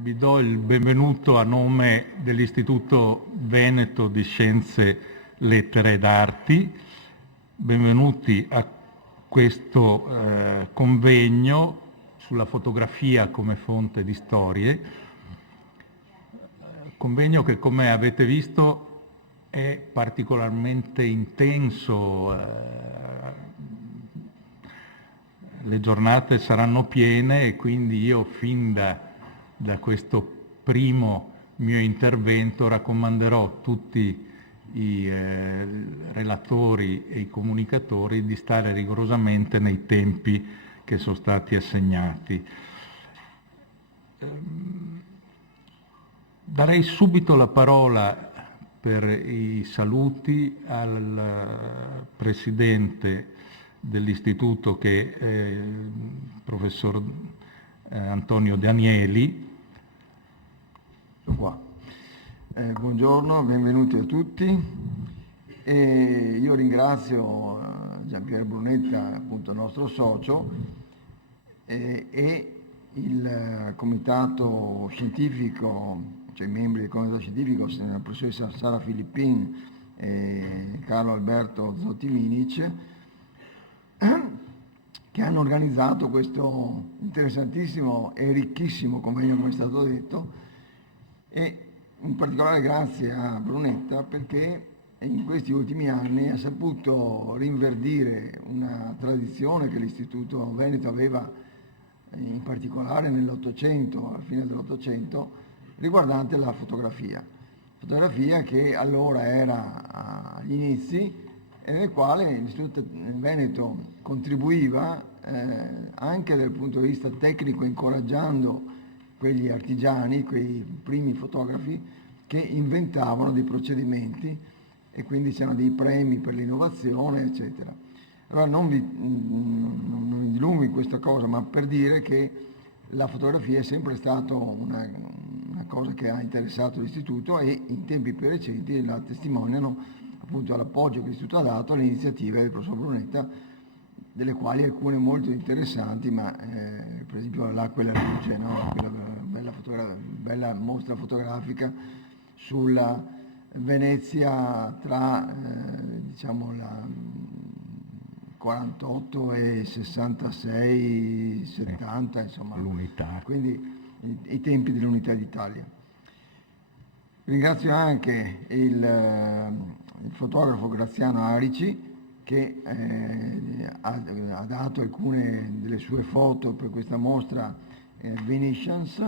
Vi do il benvenuto a nome dell'Istituto Veneto di Scienze, Lettere ed Arti. Benvenuti a questo convegno sulla fotografia come fonte di storie. Convegno che, come avete visto, è particolarmente intenso. Le giornate saranno piene e quindi io fin da questo primo mio intervento raccomanderò tutti i relatori e i comunicatori di stare rigorosamente nei tempi che sono stati assegnati. Darei subito la parola per i saluti al presidente dell'istituto, che è il professor Antonio Danieli. Qua. Buongiorno, benvenuti a tutti. Io ringrazio Giampiero Brunetta, appunto il nostro socio, e il comitato scientifico, cioè i membri del comitato scientifico, la professoressa Sara Filippin e Carlo Alberto Zotti-Minic, che hanno organizzato questo interessantissimo e ricchissimo convegno, come è stato detto, e in particolare grazie a Brunetta perché in questi ultimi anni ha saputo rinverdire una tradizione che l'Istituto Veneto aveva, in particolare nell'Ottocento, alla fine dell'Ottocento, riguardante la fotografia che allora era agli inizi e nel quale l'Istituto Veneto contribuiva anche dal punto di vista tecnico, incoraggiando quegli artigiani, quei primi fotografi che inventavano dei procedimenti e quindi c'erano dei premi per l'innovazione, eccetera. Allora non vi dilungo in questa cosa, ma per dire che la fotografia è sempre stata una cosa che ha interessato l'istituto e in tempi più recenti la testimoniano appunto all'appoggio che l'istituto ha dato alle iniziative del professor Brunetta, delle quali alcune molto interessanti, ma per esempio l'acqua e la luce, no? Quella bella mostra fotografica sulla Venezia tra diciamo la 48 e 66, 70, insomma, l'unità. Quindi i tempi dell'Unità d'Italia. Ringrazio anche il fotografo Graziano Arici, che ha dato alcune delle sue foto per questa mostra Venetians.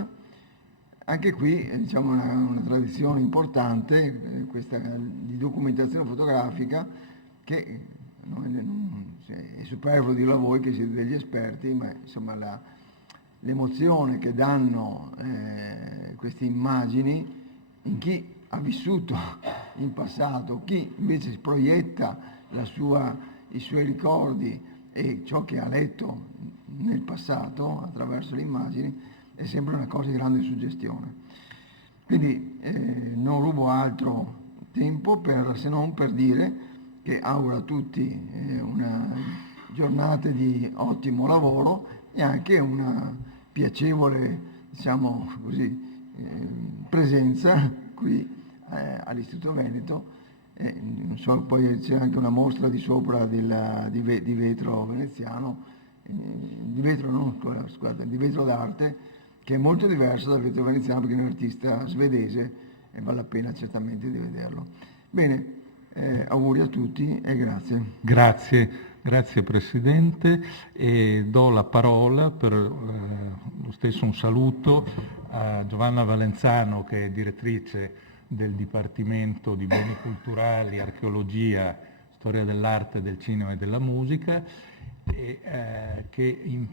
Anche qui diciamo una tradizione importante, questa di documentazione fotografica, che è superfluo dirlo a voi che siete degli esperti, ma insomma l'emozione che danno queste immagini in chi ha vissuto in passato, chi invece si proietta i suoi ricordi e ciò che ha letto nel passato attraverso le immagini, è sempre una cosa di grande suggestione. Quindi non rubo altro tempo se non per dire che auguro a tutti una giornata di ottimo lavoro e anche una piacevole, diciamo così, presenza qui all'Istituto Veneto. Non so, poi c'è anche una mostra di sopra di vetro veneziano, di vetro d'arte, che è molto diverso dal vetro veneziano perché è un artista svedese e vale la pena certamente di vederlo. Bene, auguri a tutti e grazie. Grazie Presidente, e do la parola per lo stesso un saluto a Giovanna Valenzano, che è direttrice del Dipartimento di Beni Culturali, Archeologia, Storia dell'Arte, del Cinema e della Musica, e che in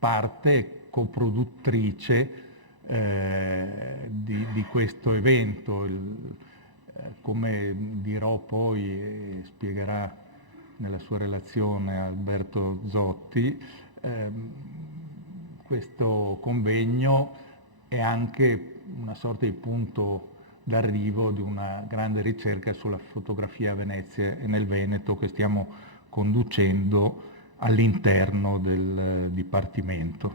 parte è coproduttrice di questo evento. Come dirò poi e spiegherà nella sua relazione Alberto Zotti, questo convegno è anche una sorta di punto d'arrivo di una grande ricerca sulla fotografia a Venezia e nel Veneto che stiamo conducendo all'interno del Dipartimento.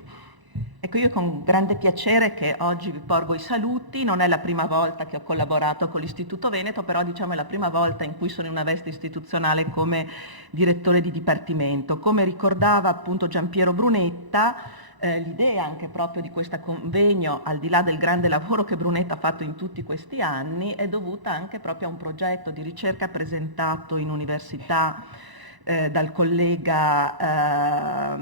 Ecco, io con grande piacere che oggi vi porgo i saluti, non è la prima volta che ho collaborato con l'Istituto Veneto, però diciamo è la prima volta in cui sono in una veste istituzionale come direttore di dipartimento. Come ricordava appunto Giampiero Brunetta, l'idea anche proprio di questo convegno, al di là del grande lavoro che Brunetta ha fatto in tutti questi anni, è dovuta anche proprio a un progetto di ricerca presentato in università dal collega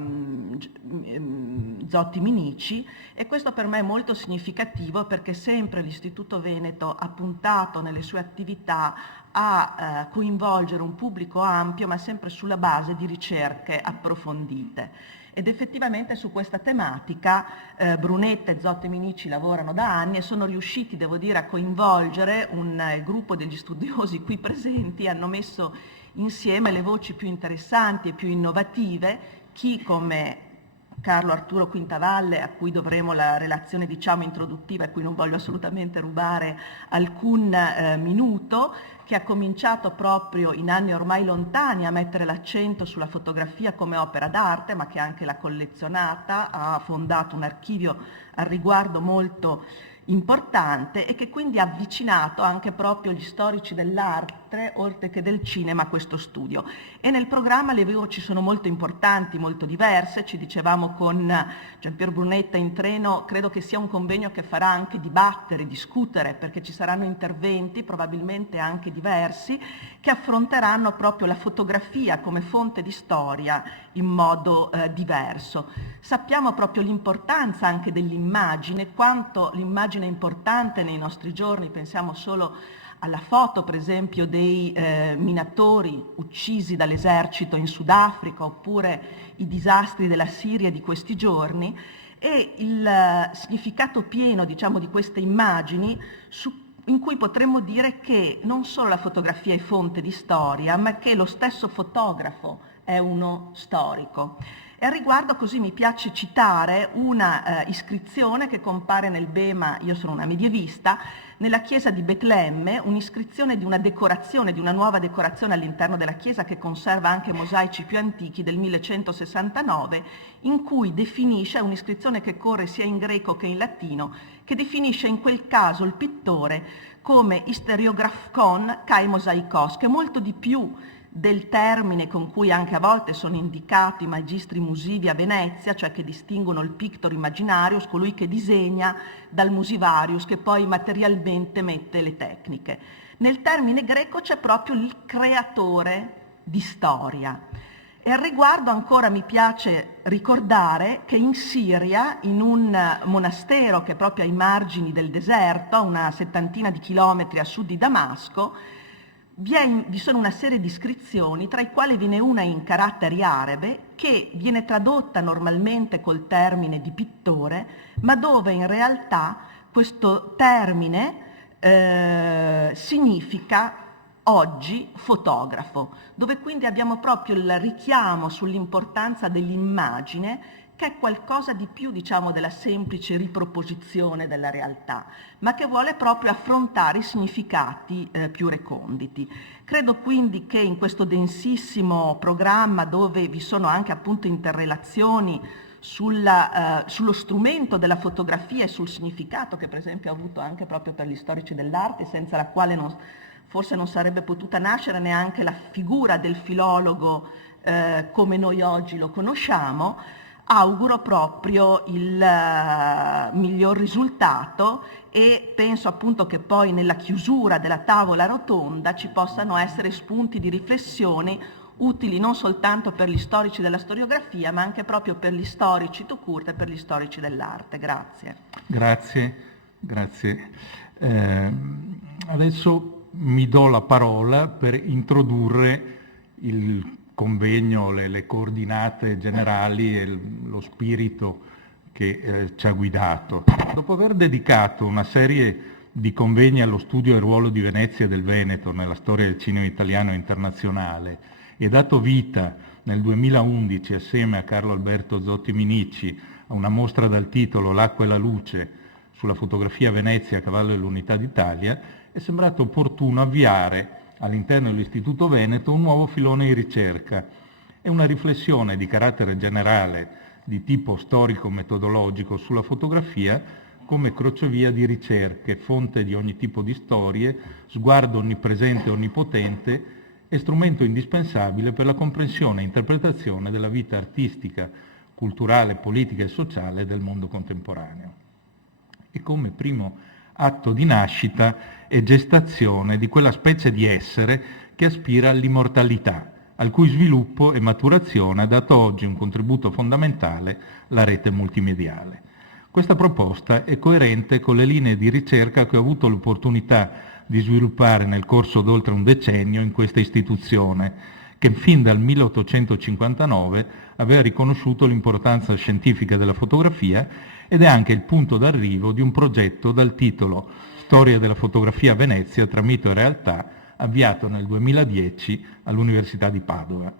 Zotti Minici, e questo per me è molto significativo perché sempre l'Istituto Veneto ha puntato nelle sue attività a coinvolgere un pubblico ampio, ma sempre sulla base di ricerche approfondite. Ed effettivamente su questa tematica Brunetta e Zotti Minici lavorano da anni e sono riusciti, devo dire, a coinvolgere un gruppo degli studiosi qui presenti, hanno messo insieme le voci più interessanti e più innovative, chi come Carlo Arturo Quintavalle, a cui dovremo la relazione diciamo introduttiva, a cui non voglio assolutamente rubare alcun minuto, che ha cominciato proprio in anni ormai lontani a mettere l'accento sulla fotografia come opera d'arte, ma che anche l'ha collezionata, ha fondato un archivio al riguardo molto importante e che quindi ha avvicinato anche proprio gli storici dell'arte, oltre che del cinema, a questo studio. E nel programma le voci sono molto importanti, molto diverse, ci dicevamo con Giampiero Brunetta in treno, credo che sia un convegno che farà anche dibattere, discutere, perché ci saranno interventi, probabilmente anche diversi, che affronteranno proprio la fotografia come fonte di storia in modo diverso. Sappiamo proprio l'importanza anche dell'immagine, quanto l'immagine è importante nei nostri giorni, pensiamo solo alla foto per esempio dei minatori uccisi dall'esercito in Sudafrica, oppure i disastri della Siria di questi giorni, e il significato pieno diciamo di queste immagini in cui potremmo dire che non solo la fotografia è fonte di storia, ma che lo stesso fotografo è uno storico. E al riguardo così mi piace citare una iscrizione che compare nel Bema, io sono una medievista, nella chiesa di Betlemme, un'iscrizione di una decorazione, di una nuova decorazione all'interno della chiesa che conserva anche mosaici più antichi del 1169, in cui definisce, è un'iscrizione che corre sia in greco che in latino, che definisce in quel caso il pittore come isteriografkon kai mosaikos, che è molto di più del termine con cui anche a volte sono indicati i magistri musivi a Venezia, cioè che distinguono il pictor imaginarius, colui che disegna, dal musivarius, che poi materialmente mette le tecniche. Nel termine greco c'è proprio il creatore di storia. E al riguardo ancora mi piace ricordare che in Siria, in un monastero che è proprio ai margini del deserto, a una settantina di chilometri a sud di Damasco, vi sono una serie di iscrizioni, tra i quali viene una in caratteri arabe, che viene tradotta normalmente col termine di pittore, ma dove in realtà questo termine significa oggi fotografo, dove quindi abbiamo proprio il richiamo sull'importanza dell'immagine, che è qualcosa di più, diciamo, della semplice riproposizione della realtà, ma che vuole proprio affrontare i significati più reconditi. Credo quindi che in questo densissimo programma, dove vi sono anche appunto interrelazioni sullo strumento della fotografia e sul significato che per esempio ha avuto anche proprio per gli storici dell'arte, senza la quale forse non sarebbe potuta nascere neanche la figura del filologo come noi oggi lo conosciamo, auguro proprio il miglior risultato e penso appunto che poi nella chiusura della tavola rotonda ci possano essere spunti di riflessione utili non soltanto per gli storici della storiografia, ma anche proprio per gli storici tout court e per gli storici dell'arte. Grazie. Grazie. Adesso mi do la parola per introdurre il convegno, le coordinate generali e lo spirito che ci ha guidato. Dopo aver dedicato una serie di convegni allo studio e ruolo di Venezia e del Veneto nella storia del cinema italiano e internazionale e dato vita nel 2011 assieme a Carlo Alberto Zotti Minici a una mostra dal titolo L'acqua e la luce sulla fotografia a Venezia a cavallo dell'Unità d'Italia, è sembrato opportuno avviare all'interno dell'Istituto Veneto un nuovo filone di ricerca e una riflessione di carattere generale di tipo storico-metodologico sulla fotografia come crocevia di ricerche, fonte di ogni tipo di storie, sguardo onnipresente e onnipotente e strumento indispensabile per la comprensione e interpretazione della vita artistica, culturale, politica e sociale del mondo contemporaneo. E come primo atto di nascita e gestazione di quella specie di essere che aspira all'immortalità, al cui sviluppo e maturazione ha dato oggi un contributo fondamentale la rete multimediale. Questa proposta è coerente con le linee di ricerca che ho avuto l'opportunità di sviluppare nel corso d'oltre un decennio in questa istituzione, che fin dal 1859 aveva riconosciuto l'importanza scientifica della fotografia ed è anche il punto d'arrivo di un progetto dal titolo Storia della fotografia a Venezia tra mito e realtà, avviato nel 2010 all'Università di Padova.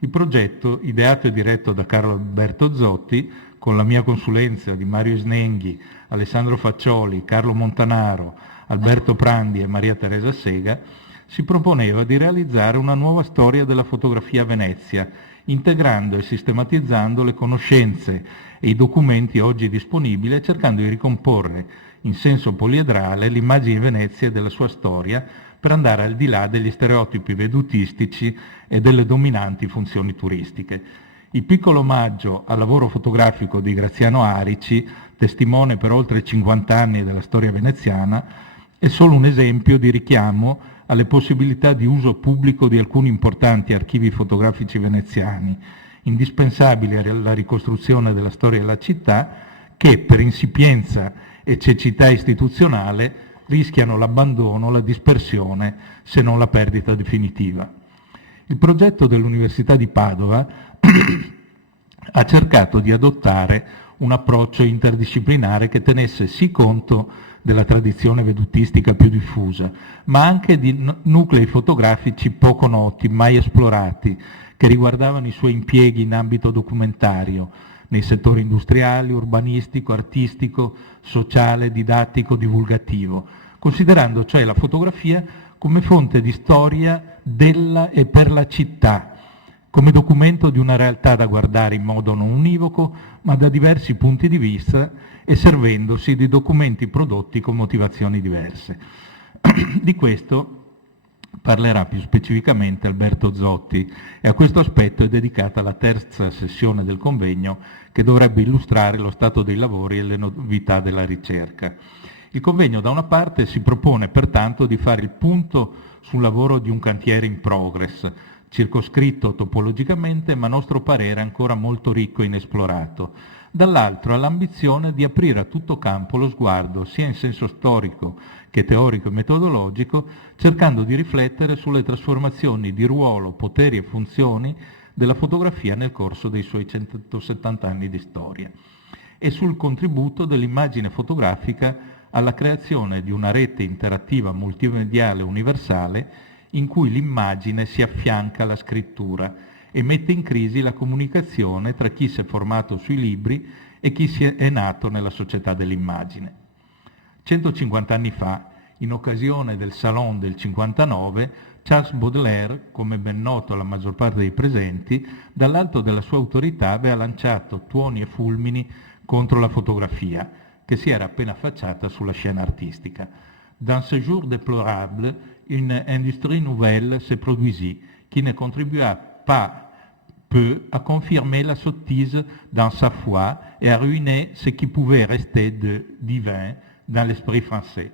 Il progetto, ideato e diretto da Carlo Alberto Zotti, con la mia consulenza di Mario Snenghi, Alessandro Faccioli, Carlo Montanaro, Alberto Prandi e Maria Teresa Sega, si proponeva di realizzare una nuova storia della fotografia a Venezia, integrando e sistematizzando le conoscenze e i documenti oggi disponibili e cercando di ricomporre in senso poliedrale l'immagine di Venezia e della sua storia per andare al di là degli stereotipi vedutistici e delle dominanti funzioni turistiche. Il piccolo omaggio al lavoro fotografico di Graziano Arici, testimone per oltre 50 anni della storia veneziana, è solo un esempio di richiamo alle possibilità di uso pubblico di alcuni importanti archivi fotografici veneziani, indispensabili alla ricostruzione della storia della città, che per insipienza e cecità istituzionale rischiano l'abbandono, la dispersione, se non la perdita definitiva. Il progetto dell'Università di Padova ha cercato di adottare un approccio interdisciplinare che tenesse sì conto della tradizione vedutistica più diffusa, ma anche di nuclei fotografici poco noti, mai esplorati, che riguardavano i suoi impieghi in ambito documentario, nei settori industriali, urbanistico, artistico, sociale, didattico, divulgativo, considerando cioè la fotografia come fonte di storia della e per la città, come documento di una realtà da guardare in modo non univoco, ma da diversi punti di vista e servendosi di documenti prodotti con motivazioni diverse. Di questo parlerà più specificamente Alberto Zotti e a questo aspetto è dedicata la terza sessione del convegno che dovrebbe illustrare lo stato dei lavori e le novità della ricerca. Il convegno da una parte si propone pertanto di fare il punto sul lavoro di un cantiere in progress, circoscritto topologicamente ma a nostro parere ancora molto ricco e inesplorato. Dall'altro ha l'ambizione di aprire a tutto campo lo sguardo sia in senso storico che teorico e metodologico, cercando di riflettere sulle trasformazioni di ruolo, poteri e funzioni della fotografia nel corso dei suoi 170 anni di storia e sul contributo dell'immagine fotografica alla creazione di una rete interattiva multimediale universale in cui l'immagine si affianca alla scrittura e mette in crisi la comunicazione tra chi si è formato sui libri e chi è nato nella società dell'immagine. 150 anni fa, in occasione del Salon del 59, Charles Baudelaire, come ben noto alla maggior parte dei presenti, dall'alto della sua autorità aveva lanciato tuoni e fulmini contro la fotografia, che si era appena affacciata sulla scena artistica. Dans ce jour déplorable, une industrie nouvelle se produisit, qui ne contribua pas peu à confirmer la sottise dans sa foi et à ruiner ce qui pouvait rester de divin dans l'esprit français.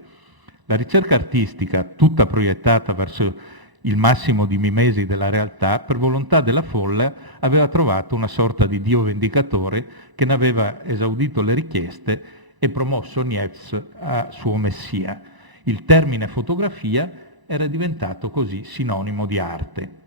La ricerca artistica, tutta proiettata verso il massimo di mimesi della realtà, per volontà della folla aveva trovato una sorta di dio vendicatore che ne aveva esaudito le richieste e promosso Niepce a suo messia. Il termine fotografia era diventato così sinonimo di arte.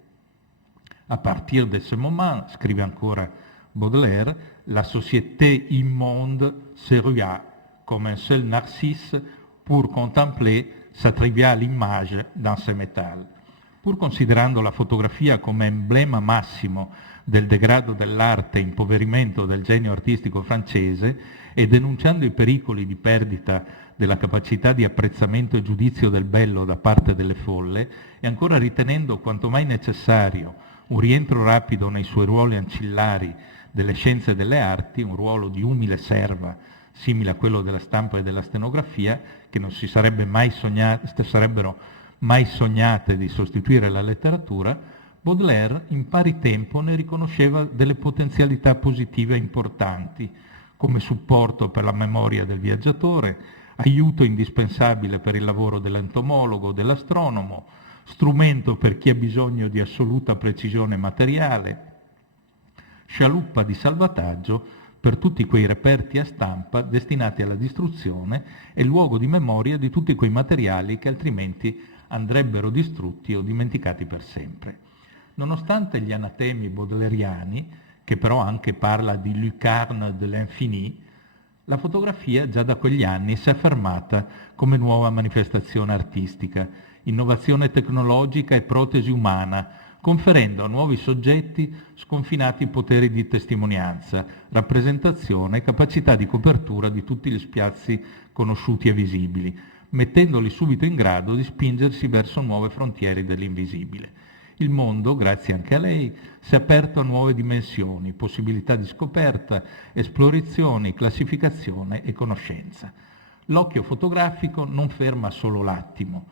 A partir de ce moment, scrive ancora Baudelaire, la société immonde se rua comme un seul narcisse pour contempler s'attribua l'image dans ce métal. Pur considerando la fotografia come emblema massimo del degrado dell'arte e impoverimento del genio artistico francese e denunciando i pericoli di perdita della capacità di apprezzamento e giudizio del bello da parte delle folle, e ancora ritenendo quanto mai necessario un rientro rapido nei suoi ruoli ancillari delle scienze e delle arti, un ruolo di umile serva simile a quello della stampa e della stenografia, che non si sarebbero mai sognate di sostituire la letteratura, Baudelaire in pari tempo ne riconosceva delle potenzialità positive importanti, come supporto per la memoria del viaggiatore, aiuto indispensabile per il lavoro dell'entomologo o dell'astronomo, strumento per chi ha bisogno di assoluta precisione materiale, scialuppa di salvataggio per tutti quei reperti a stampa destinati alla distruzione e luogo di memoria di tutti quei materiali che altrimenti andrebbero distrutti o dimenticati per sempre. Nonostante gli anatemi baudeleriani, che però anche parla di lucarne de l'infini, la fotografia già da quegli anni si è affermata come nuova manifestazione artistica, innovazione tecnologica e protesi umana, conferendo a nuovi soggetti sconfinati poteri di testimonianza, rappresentazione e capacità di copertura di tutti gli spazi conosciuti e visibili, mettendoli subito in grado di spingersi verso nuove frontiere dell'invisibile. Il mondo, grazie anche a lei, si è aperto a nuove dimensioni, possibilità di scoperta, esplorazioni, classificazione e conoscenza. L'occhio fotografico non ferma solo l'attimo.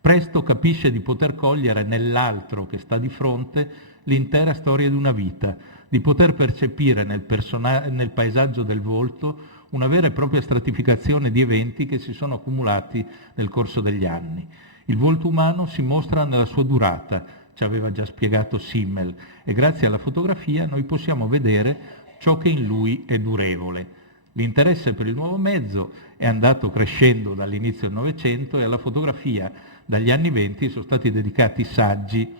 Presto capisce di poter cogliere nell'altro che sta di fronte l'intera storia di una vita, di poter percepire nel paesaggio del volto una vera e propria stratificazione di eventi che si sono accumulati nel corso degli anni. Il volto umano si mostra nella sua durata, ci aveva già spiegato Simmel, e grazie alla fotografia noi possiamo vedere ciò che in lui è durevole. L'interesse per il nuovo mezzo è andato crescendo dall'inizio del Novecento e alla fotografia dagli anni '20 sono stati dedicati saggi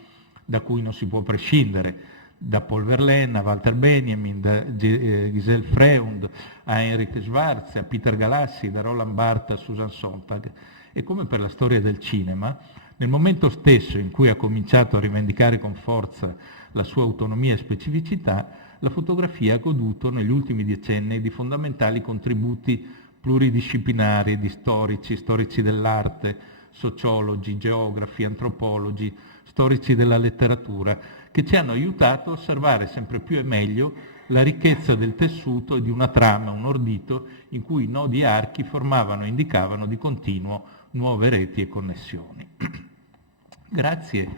da cui non si può prescindere, da Paul Verlaine a Walter Benjamin, da Giselle Freund a Henrik Schwarz, a Peter Galassi, da Roland Barthes a Susan Sontag. E come per la storia del cinema, nel momento stesso in cui ha cominciato a rivendicare con forza la sua autonomia e specificità, la fotografia ha goduto negli ultimi decenni di fondamentali contributi pluridisciplinari di storici dell'arte, sociologi, geografi, antropologi, storici della letteratura, che ci hanno aiutato a osservare sempre più e meglio la ricchezza del tessuto e di una trama, un ordito, in cui i nodi e archi formavano e indicavano di continuo nuove reti e connessioni. Grazie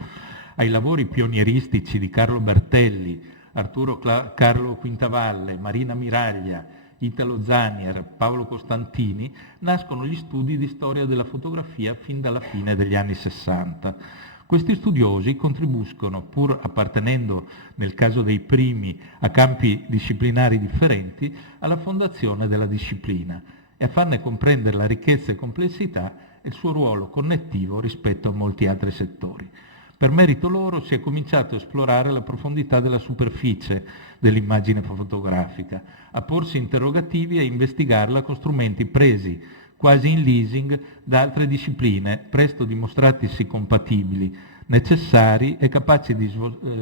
ai lavori pionieristici di Carlo Bertelli, Arturo Carlo Quintavalle, Marina Miraglia, Italo Zanier, Paolo Costantini, nascono gli studi di storia della fotografia fin dalla fine degli anni '60. Questi studiosi contribuiscono, pur appartenendo nel caso dei primi a campi disciplinari differenti, alla fondazione della disciplina e a farne comprendere la ricchezza e complessità e il suo ruolo connettivo rispetto a molti altri settori. Per merito loro si è cominciato a esplorare la profondità della superficie dell'immagine fotografica, a porsi interrogativi e a investigarla con strumenti presi quasi in leasing da altre discipline, presto dimostratisi compatibili, necessari e capaci di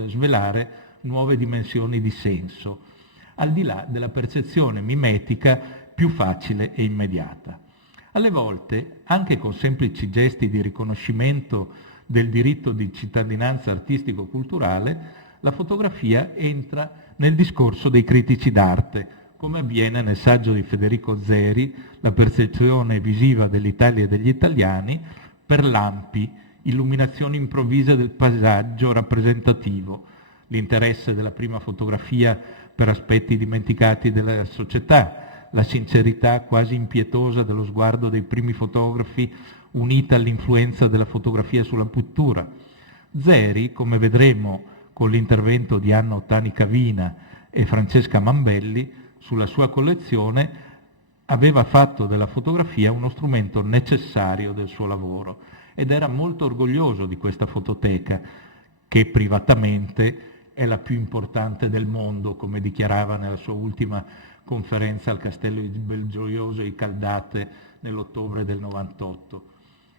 svelare nuove dimensioni di senso, al di là della percezione mimetica più facile e immediata. Alle volte, anche con semplici gesti di riconoscimento del diritto di cittadinanza artistico-culturale, la fotografia entra nel discorso dei critici d'arte, come avviene nel saggio di Federico Zeri, La percezione visiva dell'Italia e degli italiani, per lampi, illuminazioni improvvise del paesaggio rappresentativo, l'interesse della prima fotografia per aspetti dimenticati della società, la sincerità quasi impietosa dello sguardo dei primi fotografi unita all'influenza della fotografia sulla pittura. Zeri, come vedremo con l'intervento di Anna Ottani Cavina e Francesca Mambelli sulla sua collezione, aveva fatto della fotografia uno strumento necessario del suo lavoro ed era molto orgoglioso di questa fototeca, che privatamente è la più importante del mondo, come dichiarava nella sua ultima conferenza al Castello di Belgioioso e Caldate nell'ottobre del 98.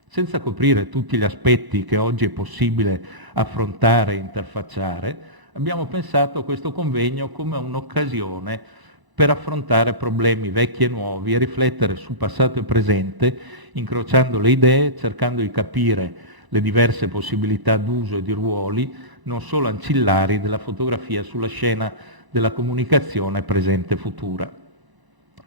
Senza coprire tutti gli aspetti che oggi è possibile affrontare e interfacciare, abbiamo pensato a questo convegno come un'occasione per affrontare problemi vecchi e nuovi e riflettere su passato e presente, incrociando le idee, cercando di capire le diverse possibilità d'uso e di ruoli, non solo ancillari, della fotografia sulla scena della comunicazione presente e futura.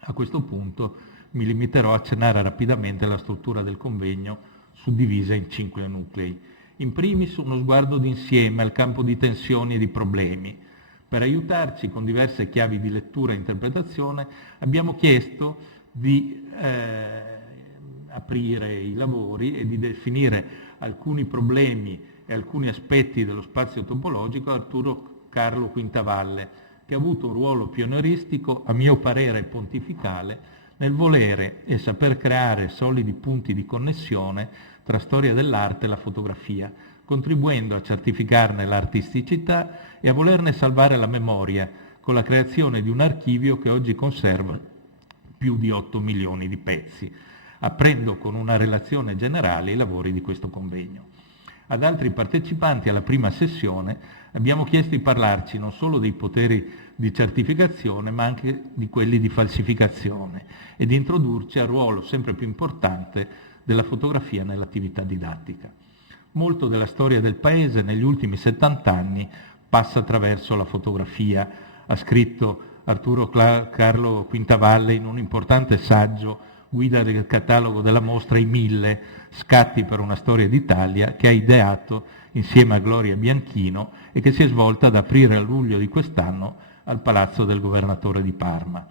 A questo punto mi limiterò a accennare rapidamente alla struttura del convegno, suddivisa in 5 nuclei. In primis uno sguardo d'insieme al campo di tensioni e di problemi. Per aiutarci con diverse chiavi di lettura e interpretazione abbiamo chiesto di aprire i lavori e di definire alcuni problemi e alcuni aspetti dello spazio topologico a Arturo Carlo Quintavalle, che ha avuto un ruolo pionieristico, a mio parere pontificale, nel volere e saper creare solidi punti di connessione tra storia dell'arte e la fotografia, contribuendo a certificarne l'artisticità e a volerne salvare la memoria, con la creazione di un archivio che oggi conserva più di 8 milioni di pezzi. Aprendo con una relazione generale i lavori di questo convegno. Ad altri partecipanti alla prima sessione abbiamo chiesto di parlarci non solo dei poteri di certificazione, ma anche di quelli di falsificazione e di introdurci al ruolo sempre più importante della fotografia nell'attività didattica. Molto della storia del Paese negli ultimi 70 anni passa attraverso la fotografia, ha scritto Arturo Carlo Quintavalle in un importante saggio, guida del catalogo della mostra I 1000 scatti per una storia d'Italia, che ha ideato insieme a Gloria Bianchino e che si è svolta da aprile a luglio di quest'anno al Palazzo del Governatore di Parma.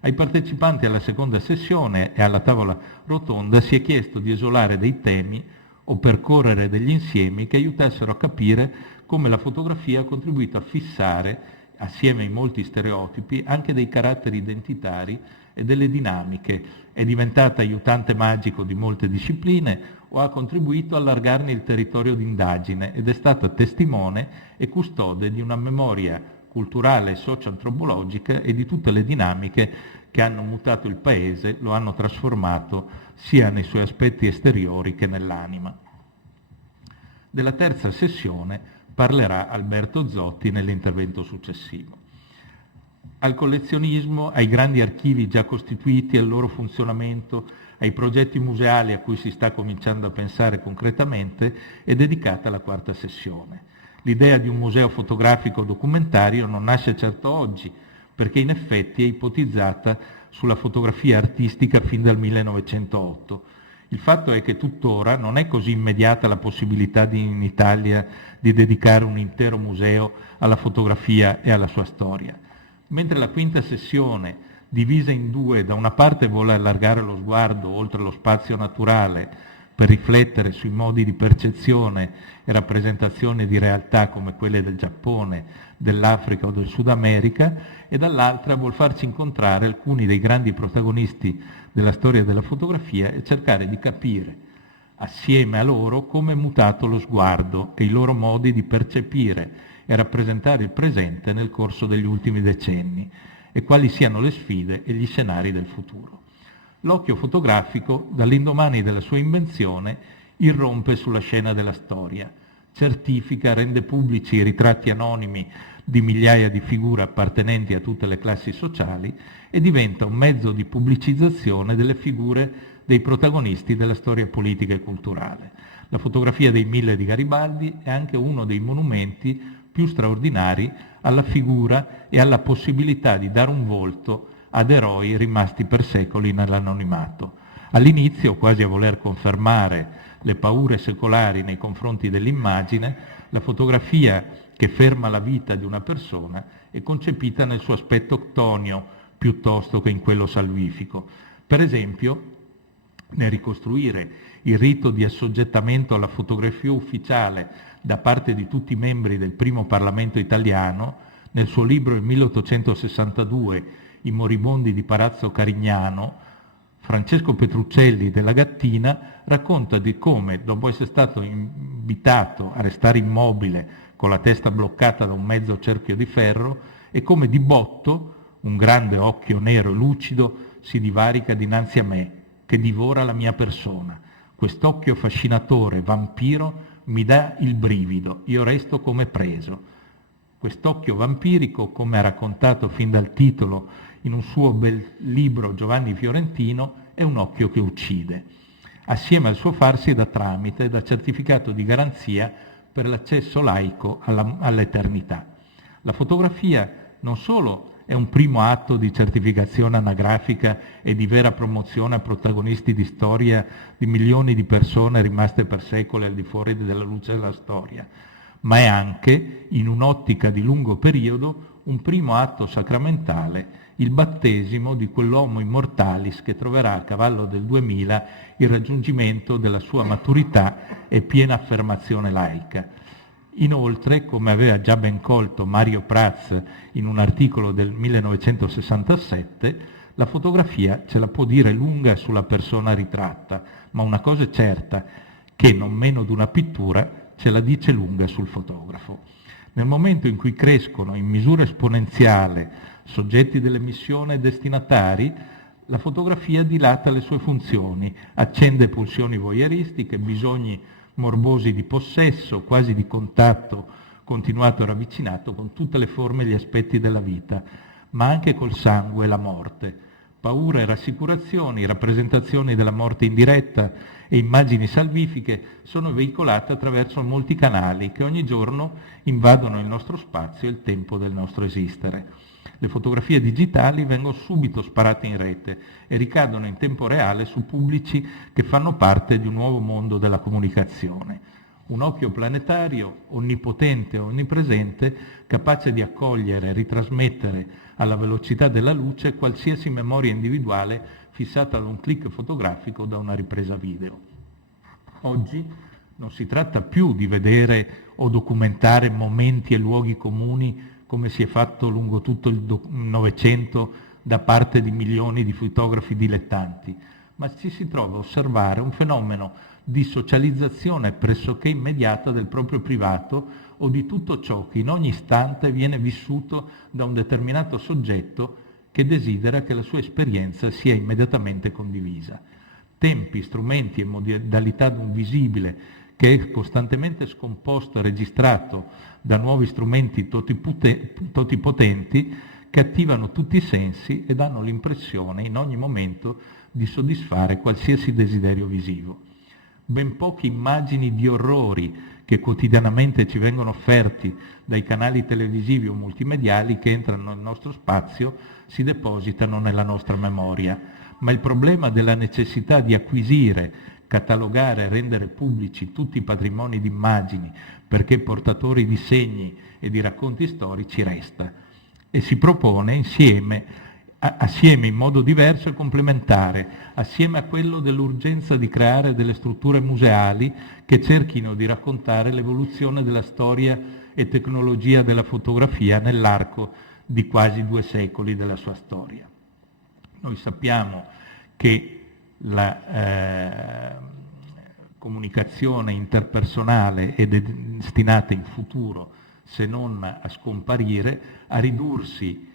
Ai partecipanti alla seconda sessione e alla tavola rotonda si è chiesto di isolare dei temi o percorrere degli insiemi che aiutassero a capire come la fotografia ha contribuito a fissare, assieme ai molti stereotipi, anche dei caratteri identitari e delle dinamiche. È diventata aiutante magico di molte discipline o ha contribuito a allargarne il territorio d'indagine ed è stata testimone e custode di una memoria culturale e socio-antropologica e di tutte le dinamiche che hanno mutato il Paese, lo hanno trasformato sia nei suoi aspetti esteriori che nell'anima. Della terza sessione parlerà Alberto Zotti nell'intervento successivo. Al collezionismo, ai grandi archivi già costituiti e al loro funzionamento, ai progetti museali a cui si sta cominciando a pensare concretamente, è dedicata la quarta sessione. L'idea di un museo fotografico documentario non nasce certo oggi, perché in effetti è ipotizzata sulla fotografia artistica fin dal 1908. Il fatto è che tuttora non è così immediata la possibilità in Italia di dedicare un intero museo alla fotografia e alla sua storia. Mentre la quinta sessione, divisa in due, da una parte vuole allargare lo sguardo oltre lo spazio naturale per riflettere sui modi di percezione e rappresentazione di realtà come quelle del Giappone, dell'Africa o del Sud America, e dall'altra vuol farci incontrare alcuni dei grandi protagonisti della storia della fotografia e cercare di capire assieme a loro come è mutato lo sguardo e i loro modi di percepire e rappresentare il presente nel corso degli ultimi decenni e quali siano le sfide e gli scenari del futuro. L'occhio fotografico, dall'indomani della sua invenzione, irrompe sulla scena della storia, certifica, rende pubblici i ritratti anonimi di migliaia di figure appartenenti a tutte le classi sociali e diventa un mezzo di pubblicizzazione delle figure dei protagonisti della storia politica e culturale. La fotografia dei 1000 di Garibaldi è anche uno dei monumenti più straordinari alla figura e alla possibilità di dare un volto ad eroi rimasti per secoli nell'anonimato. All'inizio, quasi a voler confermare le paure secolari nei confronti dell'immagine, la fotografia che ferma la vita di una persona è concepita nel suo aspetto octonio piuttosto che in quello salvifico. Per esempio, nel ricostruire il rito di assoggettamento alla fotografia ufficiale da parte di tutti i membri del primo Parlamento italiano, nel suo libro del 1862, I moribondi di Palazzo Carignano, Francesco Petruccelli della Gattina racconta di come, dopo essere stato invitato a restare immobile con la testa bloccata da un mezzo cerchio di ferro, e come di botto un grande occhio nero e lucido si divarica dinanzi a me, che divora la mia persona. Quest'occhio fascinatore, vampiro, mi dà il brivido, io resto come preso. Quest'occhio vampirico, come ha raccontato fin dal titolo in un suo bel libro Giovanni Fiorentino, è un occhio che uccide, assieme al suo farsi da tramite, da certificato di garanzia per l'accesso laico all'eternità. La fotografia non solo è un primo atto di certificazione anagrafica e di vera promozione a protagonisti di storia di milioni di persone rimaste per secoli al di fuori della luce della storia, ma è anche, in un'ottica di lungo periodo, un primo atto sacramentale, il battesimo di quell'Homo immortalis che troverà a cavallo del 2000 il raggiungimento della sua maturità e piena affermazione laica. Inoltre, come aveva già ben colto Mario Prats in un articolo del 1967, la fotografia ce la può dire lunga sulla persona ritratta, ma una cosa è certa, che non meno di una pittura ce la dice lunga sul fotografo. Nel momento in cui crescono in misura esponenziale soggetti dell'emissione e destinatari, la fotografia dilata le sue funzioni, accende pulsioni voyeuristiche, bisogni morbosi di possesso, quasi di contatto continuato e ravvicinato con tutte le forme e gli aspetti della vita, ma anche col sangue e la morte. Paura e rassicurazioni, rappresentazioni della morte in diretta e immagini salvifiche sono veicolate attraverso molti canali che ogni giorno invadono il nostro spazio e il tempo del nostro esistere. Le fotografie digitali vengono subito sparate in rete e ricadono in tempo reale su pubblici che fanno parte di un nuovo mondo della comunicazione. Un occhio planetario, onnipotente e onnipresente, capace di accogliere e ritrasmettere alla velocità della luce qualsiasi memoria individuale fissata da un click fotografico o da una ripresa video. Oggi non si tratta più di vedere o documentare momenti e luoghi comuni come si è fatto lungo tutto il Novecento da parte di milioni di fotografi dilettanti, ma ci si trova a osservare un fenomeno di socializzazione pressoché immediata del proprio privato o di tutto ciò che in ogni istante viene vissuto da un determinato soggetto che desidera che la sua esperienza sia immediatamente condivisa. Tempi, strumenti e modalità di un visibile che è costantemente scomposto e registrato da nuovi strumenti totipotenti che attivano tutti i sensi e danno l'impressione in ogni momento di soddisfare qualsiasi desiderio visivo. Ben poche immagini di orrori che quotidianamente ci vengono offerti dai canali televisivi o multimediali che entrano nel nostro spazio si depositano nella nostra memoria, ma il problema della necessità di acquisire, catalogare e rendere pubblici tutti i patrimoni di immagini perché portatori di segni e di racconti storici resta e si propone assieme in modo diverso e complementare, assieme a quello dell'urgenza di creare delle strutture museali che cerchino di raccontare l'evoluzione della storia e tecnologia della fotografia nell'arco di quasi 2 secoli della sua storia. Noi sappiamo che la comunicazione interpersonale è destinata in futuro, se non a scomparire, a ridursi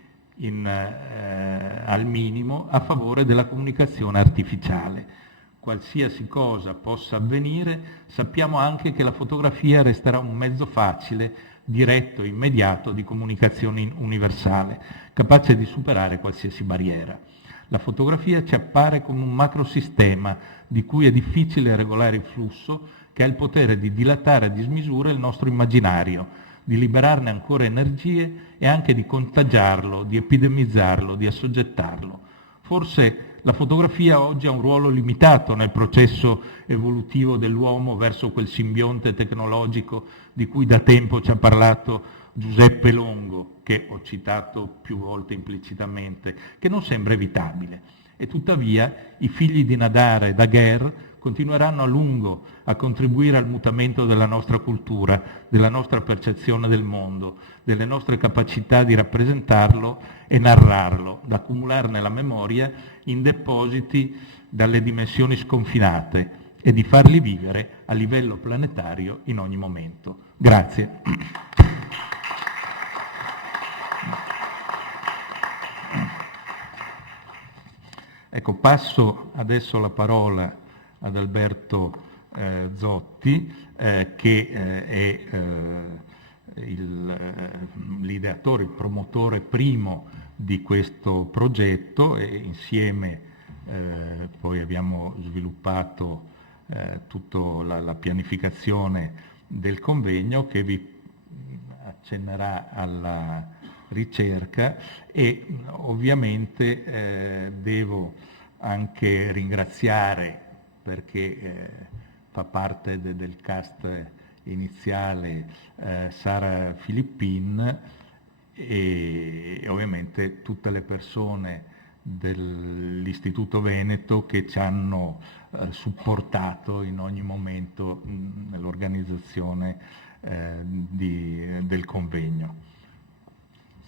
al minimo a favore della comunicazione artificiale. Qualsiasi cosa possa avvenire, sappiamo anche che la fotografia resterà un mezzo facile, diretto, immediato di comunicazione universale, capace di superare qualsiasi barriera. La fotografia ci appare come un macrosistema di cui è difficile regolare il flusso, che ha il potere di dilatare a dismisura il nostro immaginario, di liberarne ancora energie e anche di contagiarlo, di epidemizzarlo, di assoggettarlo. Forse la fotografia oggi ha un ruolo limitato nel processo evolutivo dell'uomo verso quel simbionte tecnologico di cui da tempo ci ha parlato Giuseppe Longo, che ho citato più volte implicitamente, che non sembra evitabile. E tuttavia i figli di Nadar e Daguerre continueranno a lungo a contribuire al mutamento della nostra cultura, della nostra percezione del mondo, delle nostre capacità di rappresentarlo e narrarlo, da accumulare nella memoria in depositi dalle dimensioni sconfinate e di farli vivere a livello planetario in ogni momento. Grazie. Ecco, passo adesso la parola ad Alberto Zotti, che è l'ideatore, il promotore primo di questo progetto e insieme poi abbiamo sviluppato tutta la pianificazione del convegno che vi accennerà ricerca e ovviamente devo anche ringraziare, perché fa parte del cast iniziale, Sara Filippin e ovviamente tutte le persone dell'Istituto Veneto che ci hanno supportato in ogni momento nell'organizzazione del convegno.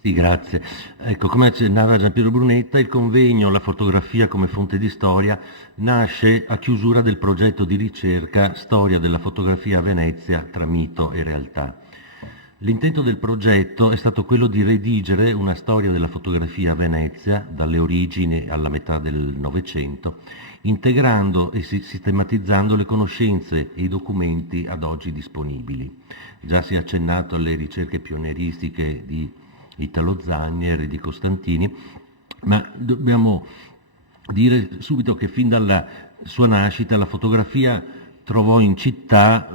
Sì, grazie. Ecco, come accennava Giampiero Brunetta, il convegno La fotografia come fonte di storia nasce a chiusura del progetto di ricerca Storia della fotografia a Venezia tra mito e realtà. L'intento del progetto è stato quello di redigere una storia della fotografia a Venezia, dalle origini alla metà del Novecento, integrando e sistematizzando le conoscenze e i documenti ad oggi disponibili. Già si è accennato alle ricerche pionieristiche di Italo Zagner e di Costantini, ma dobbiamo dire subito che fin dalla sua nascita la fotografia trovò in città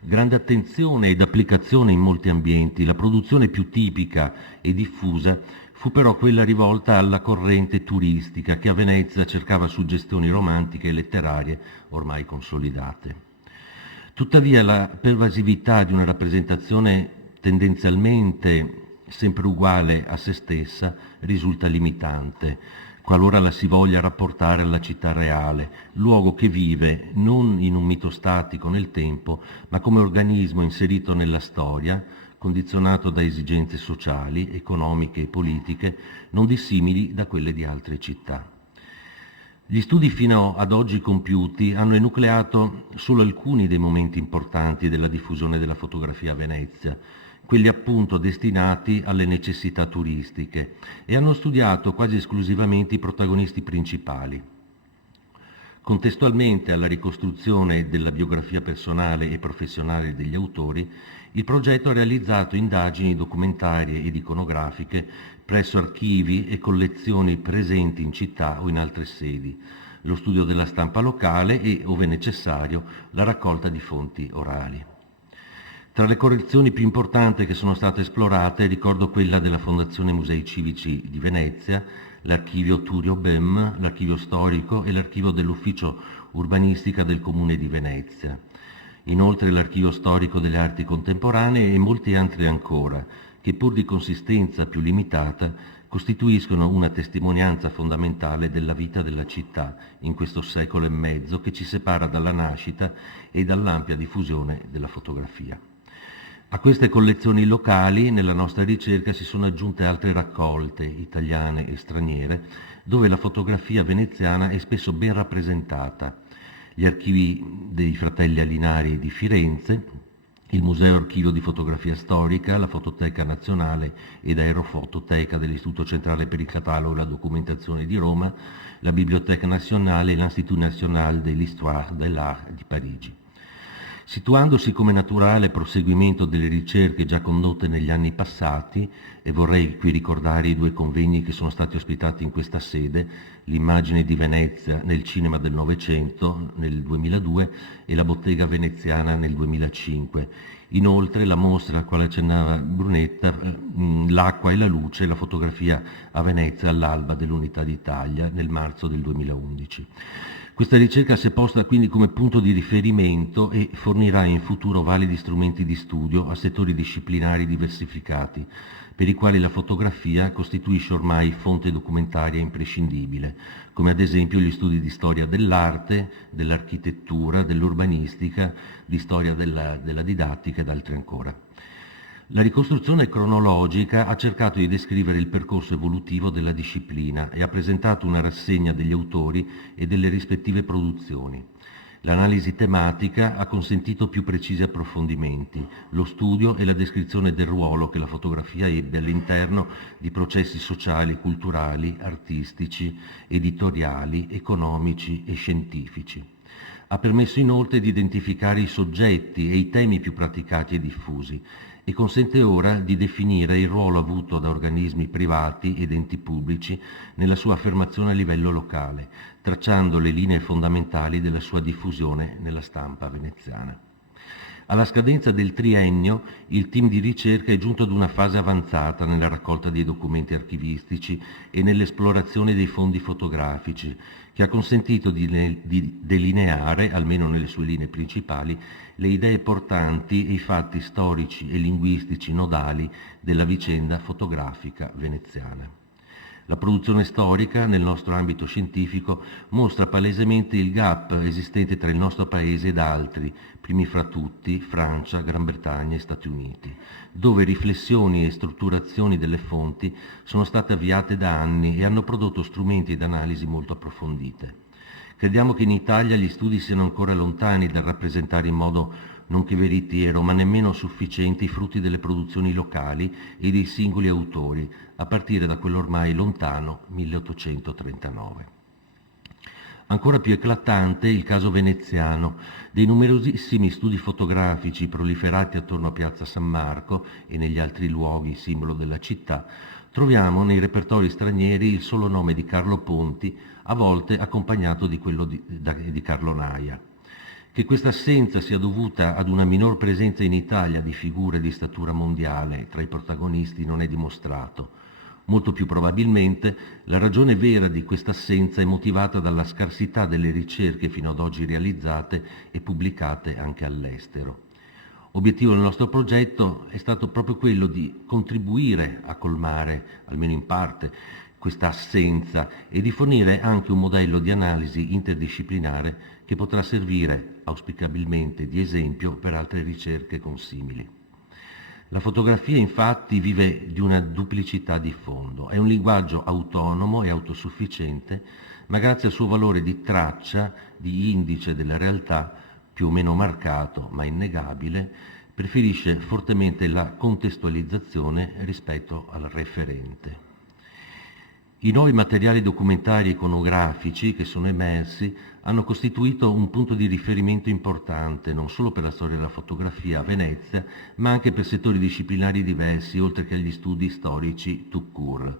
grande attenzione ed applicazione in molti ambienti. La produzione più tipica e diffusa fu però quella rivolta alla corrente turistica che a Venezia cercava suggestioni romantiche e letterarie ormai consolidate. Tuttavia la pervasività di una rappresentazione tendenzialmente sempre uguale a se stessa risulta limitante, qualora la si voglia rapportare alla città reale, luogo che vive non in un mito statico nel tempo, ma come organismo inserito nella storia, condizionato da esigenze sociali, economiche e politiche non dissimili da quelle di altre città. Gli studi fino ad oggi compiuti hanno enucleato solo alcuni dei momenti importanti della diffusione della fotografia a Venezia, quelli appunto destinati alle necessità turistiche, e hanno studiato quasi esclusivamente i protagonisti principali. Contestualmente alla ricostruzione della biografia personale e professionale degli autori, il progetto ha realizzato indagini documentarie ed iconografiche presso archivi e collezioni presenti in città o in altre sedi, lo studio della stampa locale e, ove necessario, la raccolta di fonti orali. Tra le collezioni più importanti che sono state esplorate ricordo quella della Fondazione Musei Civici di Venezia, l'archivio Turio Bem, l'archivio storico e l'archivio dell'Ufficio Urbanistica del Comune di Venezia. Inoltre l'archivio storico delle arti contemporanee e molti altri ancora, che pur di consistenza più limitata costituiscono una testimonianza fondamentale della vita della città in questo secolo e mezzo che ci separa dalla nascita e dall'ampia diffusione della fotografia. A queste collezioni locali, nella nostra ricerca, si sono aggiunte altre raccolte, italiane e straniere, dove la fotografia veneziana è spesso ben rappresentata. Gli archivi dei Fratelli Alinari di Firenze, il Museo Archivio di Fotografia Storica, la Fototeca Nazionale ed Aerofototeca dell'Istituto Centrale per il Catalogo e la Documentazione di Roma, la Bibliothèque Nationale e l'Institut National de l'Histoire de l'Art di Parigi. Situandosi come naturale proseguimento delle ricerche già condotte negli anni passati, e vorrei qui ricordare i due convegni che sono stati ospitati in questa sede, l'immagine di Venezia nel cinema del Novecento nel 2002 e la bottega veneziana nel 2005. Inoltre la mostra, a quale accennava Brunetta, L'acqua e la luce, la fotografia a Venezia all'alba dell'Unità d'Italia nel marzo del 2011. Questa ricerca si è posta quindi come punto di riferimento e fornirà in futuro validi strumenti di studio a settori disciplinari diversificati, per i quali la fotografia costituisce ormai fonte documentaria imprescindibile, come ad esempio gli studi di storia dell'arte, dell'architettura, dell'urbanistica, di storia della didattica ed altri ancora. La ricostruzione cronologica ha cercato di descrivere il percorso evolutivo della disciplina e ha presentato una rassegna degli autori e delle rispettive produzioni. L'analisi tematica ha consentito più precisi approfondimenti, lo studio e la descrizione del ruolo che la fotografia ebbe all'interno di processi sociali, culturali, artistici, editoriali, economici e scientifici. Ha permesso inoltre di identificare i soggetti e i temi più praticati e diffusi, e consente ora di definire il ruolo avuto da organismi privati ed enti pubblici nella sua affermazione a livello locale, tracciando le linee fondamentali della sua diffusione nella stampa veneziana. Alla scadenza del triennio, il team di ricerca è giunto ad una fase avanzata nella raccolta dei documenti archivistici e nell'esplorazione dei fondi fotografici, che ha consentito di delineare, almeno nelle sue linee principali, le idee portanti e i fatti storici e linguistici nodali della vicenda fotografica veneziana. La produzione storica, nel nostro ambito scientifico, mostra palesemente il gap esistente tra il nostro paese ed altri, primi fra tutti Francia, Gran Bretagna e Stati Uniti, dove riflessioni e strutturazioni delle fonti sono state avviate da anni e hanno prodotto strumenti ed analisi molto approfondite. Crediamo che in Italia gli studi siano ancora lontani dal rappresentare in modo non che veritiero, ma nemmeno sufficiente i frutti delle produzioni locali e dei singoli autori, a partire da quell'ormai lontano 1839. Ancora più eclatante il caso veneziano, dei numerosissimi studi fotografici proliferati attorno a Piazza San Marco e negli altri luoghi simbolo della città, troviamo nei repertori stranieri il solo nome di Carlo Ponti, a volte accompagnato di quello di Carlo Naia. Che questa assenza sia dovuta ad una minor presenza in Italia di figure di statura mondiale tra i protagonisti non è dimostrato. Molto più probabilmente la ragione vera di questa assenza è motivata dalla scarsità delle ricerche fino ad oggi realizzate e pubblicate anche all'estero. Obiettivo del nostro progetto è stato proprio quello di contribuire a colmare, almeno in parte, questa assenza e di fornire anche un modello di analisi interdisciplinare che potrà servire auspicabilmente di esempio per altre ricerche consimili. La fotografia infatti vive di una duplicità di fondo, è un linguaggio autonomo e autosufficiente, ma grazie al suo valore di traccia, di indice della realtà, più o meno marcato ma innegabile, preferisce fortemente la contestualizzazione rispetto al referente. I nuovi materiali documentari iconografici che sono emersi hanno costituito un punto di riferimento importante non solo per la storia della fotografia a Venezia, ma anche per settori disciplinari diversi, oltre che agli studi storici tout court.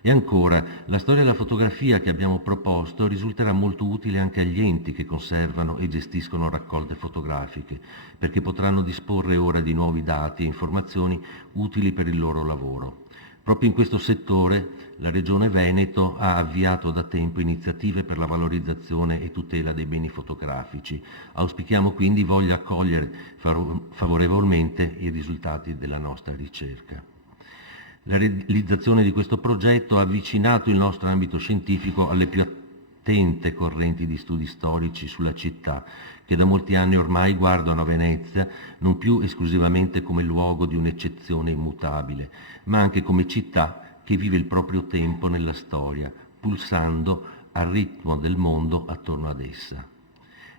E ancora, la storia della fotografia che abbiamo proposto risulterà molto utile anche agli enti che conservano e gestiscono raccolte fotografiche, perché potranno disporre ora di nuovi dati e informazioni utili per il loro lavoro. Proprio in questo settore la Regione Veneto ha avviato da tempo iniziative per la valorizzazione e tutela dei beni fotografici. Auspichiamo quindi voglia accogliere favorevolmente i risultati della nostra ricerca. La realizzazione di questo progetto ha avvicinato il nostro ambito scientifico alle più attente correnti di studi storici sulla città, che da molti anni ormai guardano a Venezia non più esclusivamente come luogo di un'eccezione immutabile, ma anche come città che vive il proprio tempo nella storia, pulsando al ritmo del mondo attorno ad essa.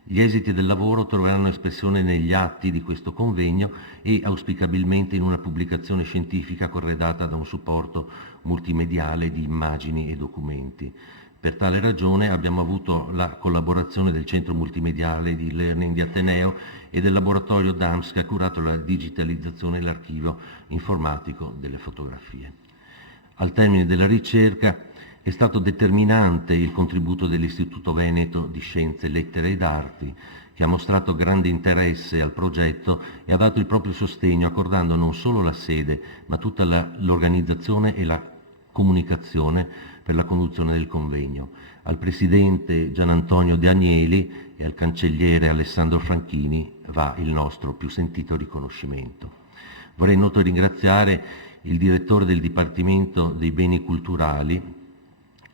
Gli esiti del lavoro troveranno espressione negli atti di questo convegno e auspicabilmente in una pubblicazione scientifica corredata da un supporto multimediale di immagini e documenti. Per tale ragione abbiamo avuto la collaborazione del Centro Multimediale di Learning di Ateneo e del laboratorio DAMS che ha curato la digitalizzazione e l'archivio informatico delle fotografie. Al termine della ricerca è stato determinante il contributo dell'Istituto Veneto di Scienze, Lettere ed Arti, che ha mostrato grande interesse al progetto e ha dato il proprio sostegno accordando non solo la sede, ma tutta l'organizzazione e la comunicazione per la conduzione del convegno. Al presidente Gian Antonio De Agnelli e al cancelliere Alessandro Franchini va il nostro più sentito riconoscimento. Vorrei inoltre ringraziare il direttore del Dipartimento dei Beni Culturali,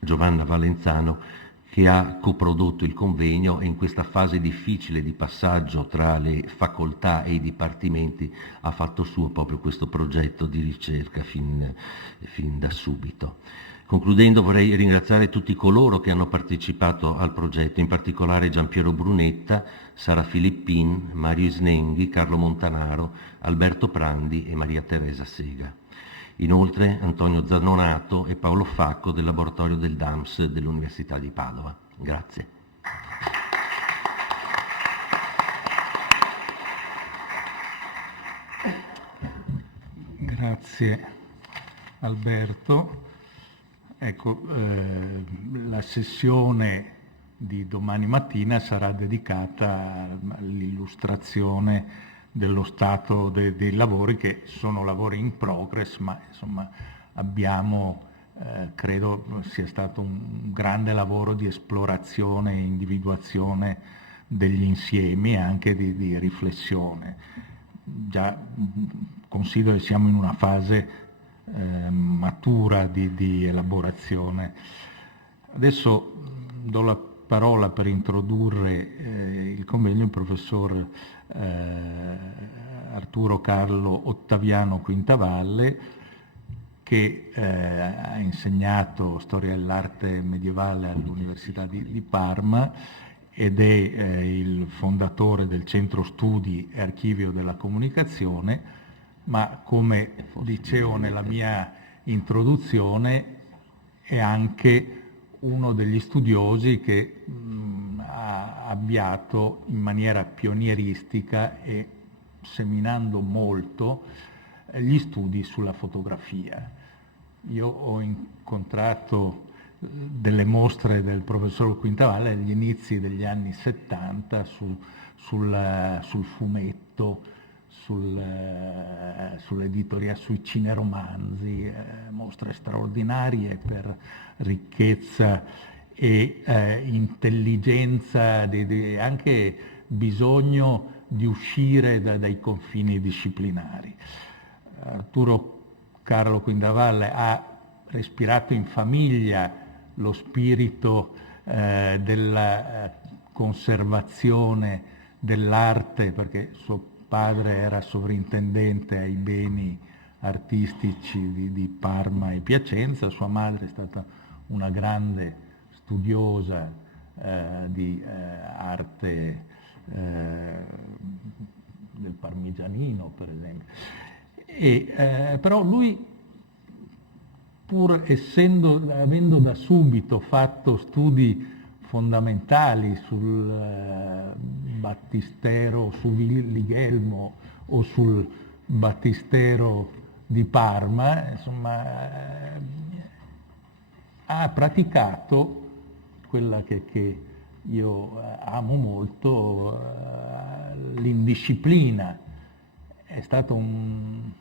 Giovanna Valenzano, che ha coprodotto il convegno e in questa fase difficile di passaggio tra le facoltà e i dipartimenti ha fatto suo proprio questo progetto di ricerca fin da subito. Concludendo vorrei ringraziare tutti coloro che hanno partecipato al progetto, in particolare Giampiero Brunetta, Sara Filippin, Mario Isnenghi, Carlo Montanaro, Alberto Prandi e Maria Teresa Sega. Inoltre Antonio Zanonato e Paolo Facco del laboratorio del DAMS dell'Università di Padova. Grazie. Grazie Alberto. Ecco, la sessione di domani mattina sarà dedicata all'illustrazione dello stato dei lavori, che sono lavori in progress, ma insomma abbiamo, credo sia stato un grande lavoro di esplorazione e individuazione degli insiemi e anche di riflessione. Già considero che siamo in una fase matura di elaborazione. Adesso do la parola per introdurre il convegno al professor Arturo Carlo Ottaviano Quintavalle, che ha insegnato storia dell'arte medievale all'Università di Parma ed è il fondatore del Centro Studi e Archivio della Comunicazione, ma come dicevo nella mia introduzione è anche uno degli studiosi che ha avviato in maniera pionieristica e seminando molto gli studi sulla fotografia. Io ho incontrato delle mostre del professor Quintavalle agli inizi degli anni 70 sul fumetto, sull'editoria, sui cineromanzi, mostre straordinarie per ricchezza e intelligenza, anche bisogno di uscire dai confini disciplinari. Arturo Carlo Quintavalle ha respirato in famiglia lo spirito della conservazione dell'arte, perché suo padre era sovrintendente ai beni artistici di Parma e Piacenza, sua madre è stata una grande studiosa di arte del Parmigianino, per esempio. Però lui, pur avendo da subito fatto studi fondamentali sul battistero, su Viglielmo o sul battistero di Parma, insomma, ha praticato quella che io amo molto, l'indisciplina. È stato uno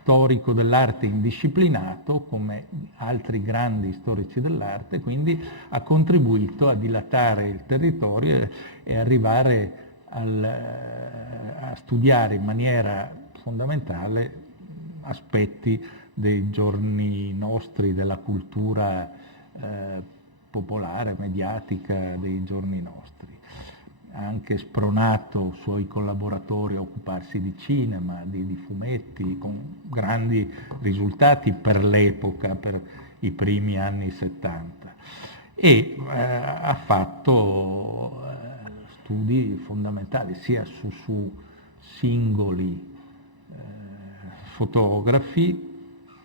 storico dell'arte indisciplinato, come altri grandi storici dell'arte, quindi ha contribuito a dilatare il territorio e arrivare a studiare in maniera fondamentale aspetti dei giorni nostri, della cultura popolare, mediatica dei giorni nostri. Ha anche spronato suoi collaboratori a occuparsi di cinema, di fumetti, con grandi risultati per l'epoca, per i primi anni 70. E ha fatto studi fondamentali sia su singoli fotografi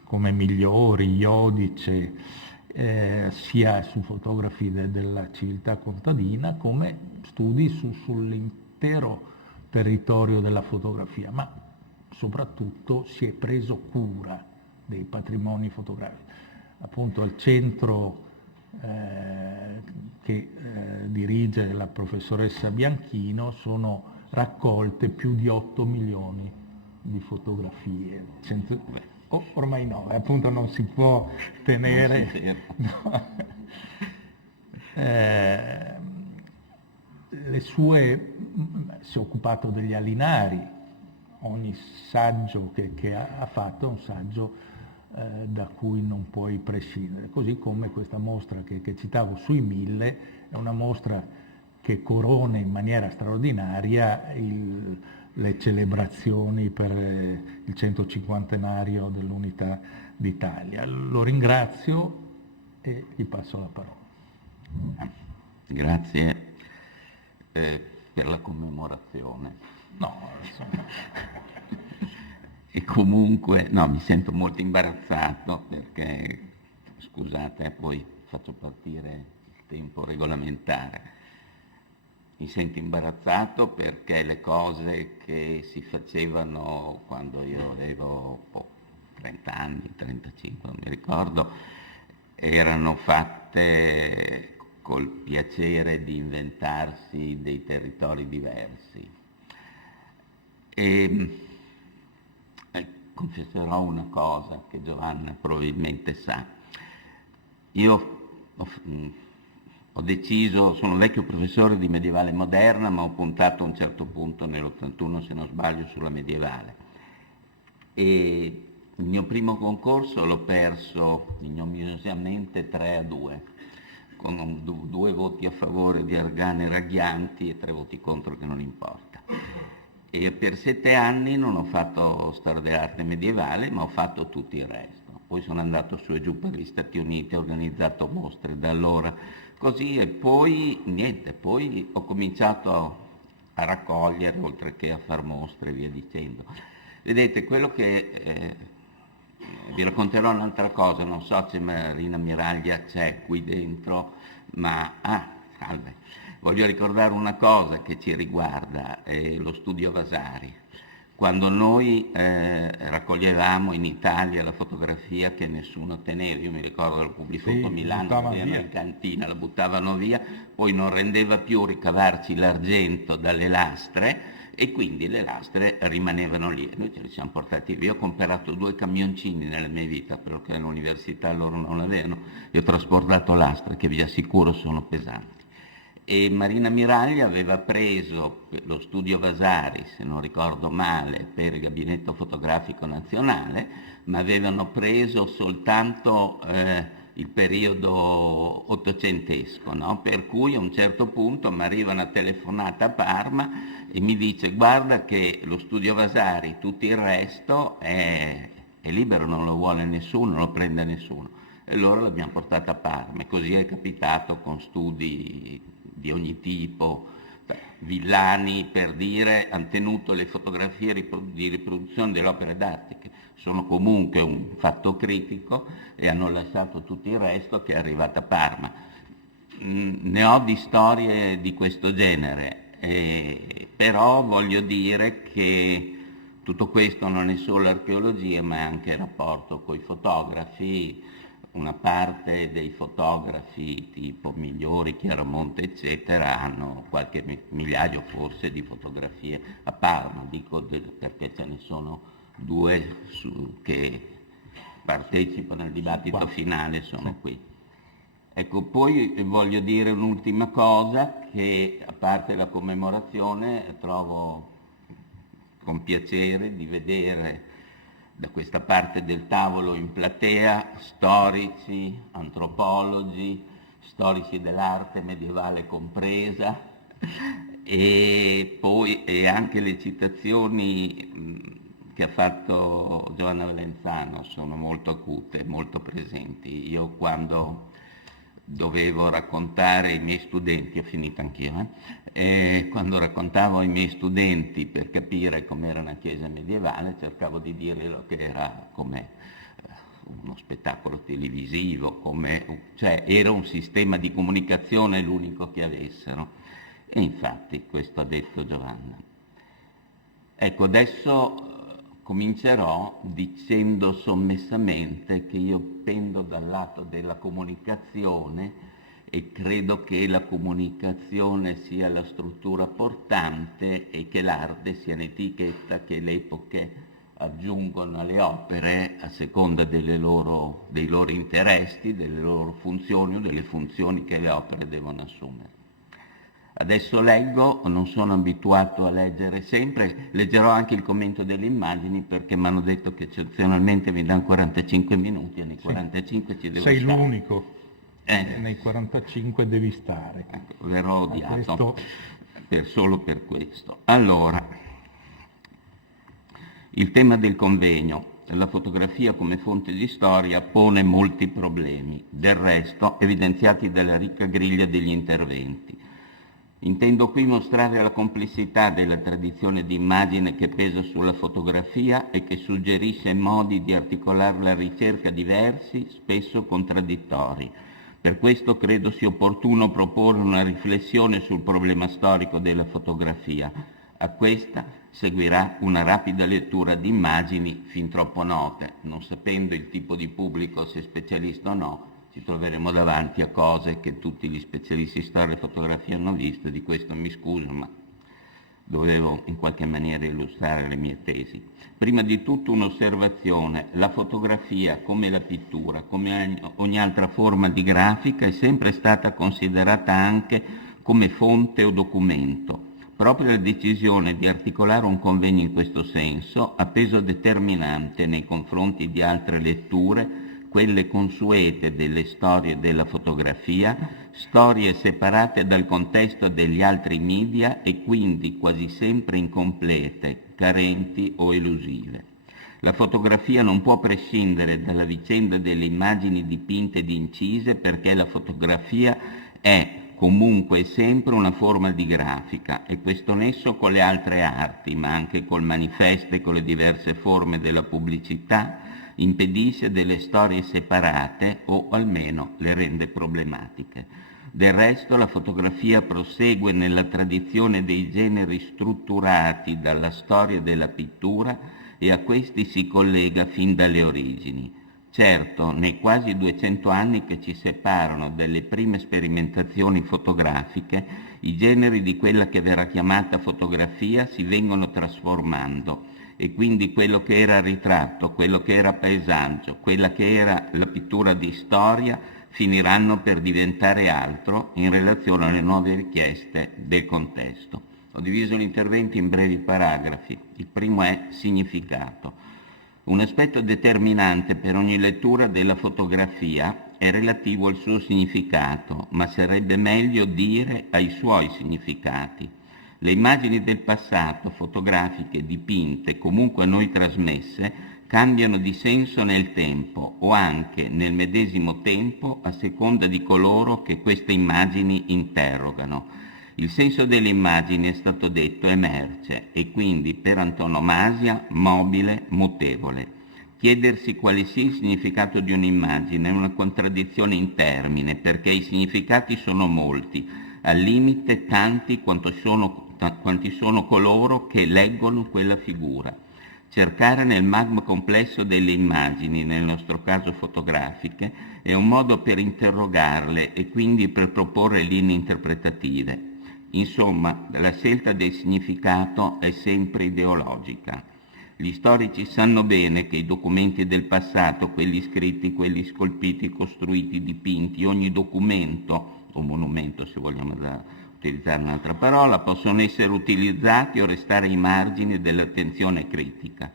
come Migliori, Iodice, sia su fotografi della civiltà contadina, come studi sull'intero territorio della fotografia, ma soprattutto si è preso cura dei patrimoni fotografici. Appunto al centro che dirige la professoressa Bianchino sono raccolte più di 8 milioni di fotografie. Ormai no, appunto non si può tenere. No. Si è occupato degli alinari, ogni saggio che ha fatto è un saggio da cui non puoi prescindere, così come questa mostra che citavo sui 1000 è una mostra che corona in maniera straordinaria le celebrazioni per il 150° dell'Unità d'Italia. Lo ringrazio e gli passo la parola. Grazie per la commemorazione. No, insomma. E comunque, no, mi sento molto imbarazzato perché, scusate, poi faccio partire il tempo regolamentare. Mi sento imbarazzato perché le cose che si facevano quando io avevo 30 anni, 35, non mi ricordo, erano fatte col piacere di inventarsi dei territori diversi. Confesserò una cosa che Giovanna probabilmente sa. Io ho deciso, sono un vecchio professore di medievale moderna, ma ho puntato a un certo punto nell'81, se non sbaglio, sulla medievale. E il mio primo concorso l'ho perso ignominiosamente 3-2, con 2 voti a favore di Argane Raghianti e 3 voti contro, che non importa. E per 7 anni non ho fatto storia dell'arte medievale, ma ho fatto tutto il resto. Poi sono andato su e giù per gli Stati Uniti, ho organizzato mostre da allora, così, e poi niente, poi ho cominciato a raccogliere, oltre che a far mostre e via dicendo. Vedete, quello che vi racconterò un'altra cosa, non so se Marina Miraglia c'è qui dentro, ma salve. Voglio ricordare una cosa che ci riguarda, lo studio Vasari. Quando noi raccoglievamo in Italia la fotografia che nessuno teneva, io mi ricordo al Publifoto Milano, in cantina, la buttavano via, poi non rendeva più ricavarci l'argento dalle lastre, e quindi le lastre rimanevano lì. Noi ce le siamo portati via. Io ho comprato 2 camioncini nella mia vita, perché all'università loro non avevano, e ho trasportato lastre che vi assicuro sono pesanti. E Marina Miraglia aveva preso lo studio Vasari, se non ricordo male, per il Gabinetto Fotografico Nazionale, ma avevano preso soltanto il periodo ottocentesco, no? Per cui a un certo punto mi arriva una telefonata a Parma e mi dice: guarda che lo studio Vasari, tutto il resto è libero, non lo vuole nessuno, non lo prende nessuno. E allora l'abbiamo portata a Parma, e così è capitato con studi di ogni tipo. Villani, per dire, hanno tenuto le fotografie di riproduzione delle opere d'arte, che sono comunque un fatto critico, e hanno lasciato tutto il resto, che è arrivata a Parma. Ne ho di storie di questo genere, però voglio dire che tutto questo non è solo archeologia, ma è anche rapporto con i fotografi. Una parte dei fotografi tipo Migliori, Chiaramonte eccetera hanno qualche migliaio forse di fotografie a Parma, dico perché ce ne sono 2 che partecipano al dibattito finale, sono qui. Ecco, poi voglio dire un'ultima cosa, che a parte la commemorazione trovo con piacere di vedere da questa parte del tavolo in platea storici, antropologi, storici dell'arte medievale compresa, e anche le citazioni che ha fatto Giovanna Valenzano sono molto acute, molto presenti. Io quando dovevo raccontare ai miei studenti, ho finito anch'io, quando raccontavo ai miei studenti per capire com'era una chiesa medievale, cercavo di dirglielo che era come uno spettacolo televisivo, cioè era un sistema di comunicazione l'unico che avessero. E infatti questo ha detto Giovanna. Ecco, adesso comincerò dicendo sommessamente che io pendo dal lato della comunicazione, e credo che la comunicazione sia la struttura portante e che l'arte sia un'etichetta che le epoche aggiungono alle opere a seconda dei loro interessi, delle loro funzioni o delle funzioni che le opere devono assumere. Adesso leggo, non sono abituato a leggere sempre, leggerò anche il commento delle immagini, perché mi hanno detto che eccezionalmente mi danno 45 minuti, e nei 45 ci devo stare. Sei l'unico. Nei 45 devi stare. Ecco, verrò odiato solo per questo. Allora, il tema del convegno, la fotografia come fonte di storia, pone molti problemi, del resto evidenziati dalla ricca griglia degli interventi. Intendo qui mostrare la complessità della tradizione di immagine che pesa sulla fotografia e che suggerisce modi di articolare la ricerca diversi, spesso contraddittori. Per questo credo sia opportuno proporre una riflessione sul problema storico della fotografia. A questa seguirà una rapida lettura di immagini fin troppo note. Non sapendo il tipo di pubblico, se specialista o no, ci troveremo davanti a cose che tutti gli specialisti di storia e fotografia hanno visto, di questo mi scuso, ma dovevo in qualche maniera illustrare le mie tesi. Prima di tutto un'osservazione: la fotografia, come la pittura, come ogni altra forma di grafica, è sempre stata considerata anche come fonte o documento. Proprio la decisione di articolare un convegno in questo senso ha peso determinante nei confronti di altre letture, quelle consuete delle storie della fotografia, storie separate dal contesto degli altri media e quindi quasi sempre incomplete, carenti o elusive. La fotografia non può prescindere dalla vicenda delle immagini dipinte ed incise, perché la fotografia è comunque e sempre una forma di grafica, e questo nesso con le altre arti, ma anche col manifesto e con le diverse forme della pubblicità, impedisce delle storie separate o almeno le rende problematiche. Del resto la fotografia prosegue nella tradizione dei generi strutturati dalla storia della pittura e a questi si collega fin dalle origini. Certo, nei quasi 200 anni che ci separano dalle prime sperimentazioni fotografiche, i generi di quella che verrà chiamata fotografia si vengono trasformando, e quindi quello che era ritratto, quello che era paesaggio, quella che era la pittura di storia finiranno per diventare altro in relazione alle nuove richieste del contesto. Ho diviso l'intervento in brevi paragrafi. Il primo è significato. Un aspetto determinante per ogni lettura della fotografia è relativo al suo significato, ma sarebbe meglio dire ai suoi significati. Le immagini del passato, fotografiche, dipinte, comunque a noi trasmesse, cambiano di senso nel tempo o anche nel medesimo tempo a seconda di coloro che queste immagini interrogano. Il senso delle immagini, è stato detto, è merce e quindi per antonomasia mobile, mutevole. Chiedersi quale sia il significato di un'immagine è una contraddizione in termine, perché i significati sono molti, al limite tanti quanti sono coloro che leggono quella figura. Cercare nel magma complesso delle immagini, nel nostro caso fotografiche, è un modo per interrogarle e quindi per proporre linee interpretative. Insomma, la scelta del significato è sempre ideologica. Gli storici sanno bene che i documenti del passato, quelli scritti, quelli scolpiti, costruiti, dipinti, ogni documento o monumento, se vogliamo utilizzare un'altra parola, possono essere utilizzati o restare ai margini dell'attenzione critica.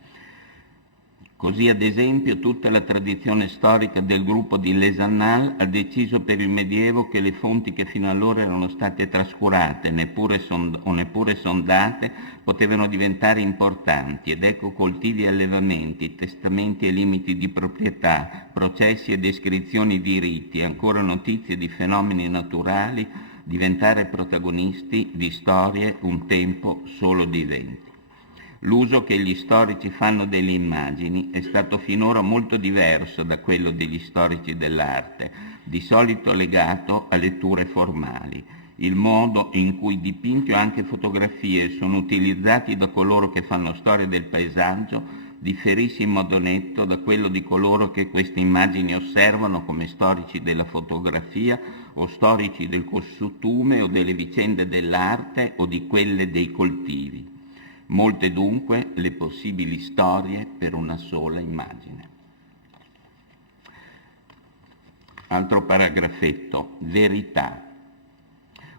Così, ad esempio, tutta la tradizione storica del gruppo di Les Annales ha deciso per il Medioevo che le fonti che fino allora erano state trascurate o neppure sondate potevano diventare importanti, ed ecco coltivi e allevamenti, testamenti e limiti di proprietà, processi e descrizioni di riti, ancora notizie di fenomeni naturali, diventare protagonisti di storie un tempo solo di eventi. L'uso che gli storici fanno delle immagini è stato finora molto diverso da quello degli storici dell'arte, di solito legato a letture formali. Il modo in cui dipinti o anche fotografie sono utilizzati da coloro che fanno storia del paesaggio differisce in modo netto da quello di coloro che queste immagini osservano come storici della fotografia o storici del costume o delle vicende dell'arte o di quelle dei coltivi. Molte dunque le possibili storie per una sola immagine. Altro paragrafetto, verità.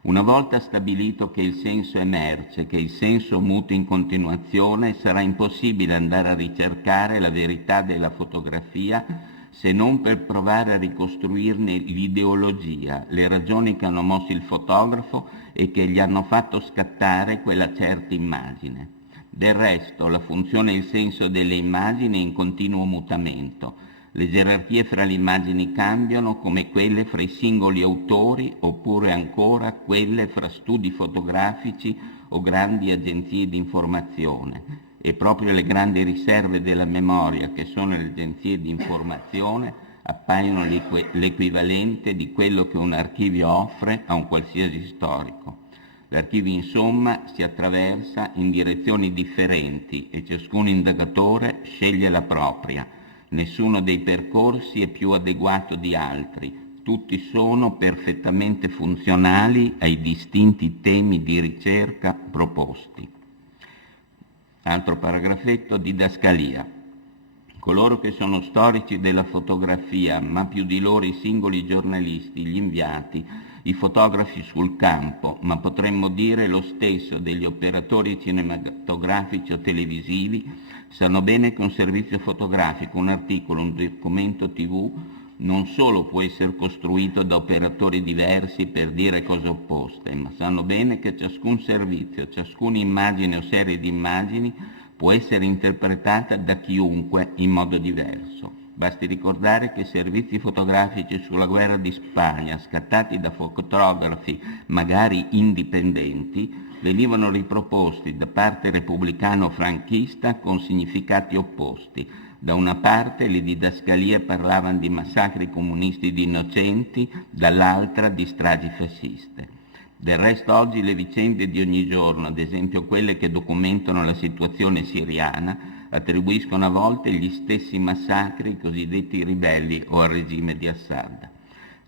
Una volta stabilito che il senso è merce, che il senso muta in continuazione, sarà impossibile andare a ricercare la verità della fotografia se non per provare a ricostruirne l'ideologia, le ragioni che hanno mosso il fotografo e che gli hanno fatto scattare quella certa immagine. Del resto, la funzione e il senso delle immagini è in continuo mutamento. Le gerarchie fra le immagini cambiano, come quelle fra i singoli autori, oppure ancora quelle fra studi fotografici o grandi agenzie di informazione. E proprio le grandi riserve della memoria, che sono le agenzie di informazione, appaiono l'equivalente di quello che un archivio offre a un qualsiasi storico. L'archivio, insomma, si attraversa in direzioni differenti e ciascun indagatore sceglie la propria. Nessuno dei percorsi è più adeguato di altri, tutti sono perfettamente funzionali ai distinti temi di ricerca proposti. Altro paragrafetto: didascalia. Coloro che sono storici della fotografia, ma più di loro i singoli giornalisti, gli inviati, i fotografi sul campo, ma potremmo dire lo stesso degli operatori cinematografici o televisivi, sanno bene che un servizio fotografico, un articolo, un documento TV non solo può essere costruito da operatori diversi per dire cose opposte, ma sanno bene che ciascun servizio, ciascuna immagine o serie di immagini può essere interpretata da chiunque in modo diverso. Basti ricordare che servizi fotografici sulla guerra di Spagna, scattati da fotografi magari indipendenti, venivano riproposti da parte repubblicano-franchista con significati opposti. Da una parte le didascalie parlavano di massacri comunisti di innocenti, dall'altra di stragi fasciste. Del resto oggi le vicende di ogni giorno, ad esempio quelle che documentano la situazione siriana, attribuiscono a volte gli stessi massacri ai cosiddetti ribelli o al regime di Assad.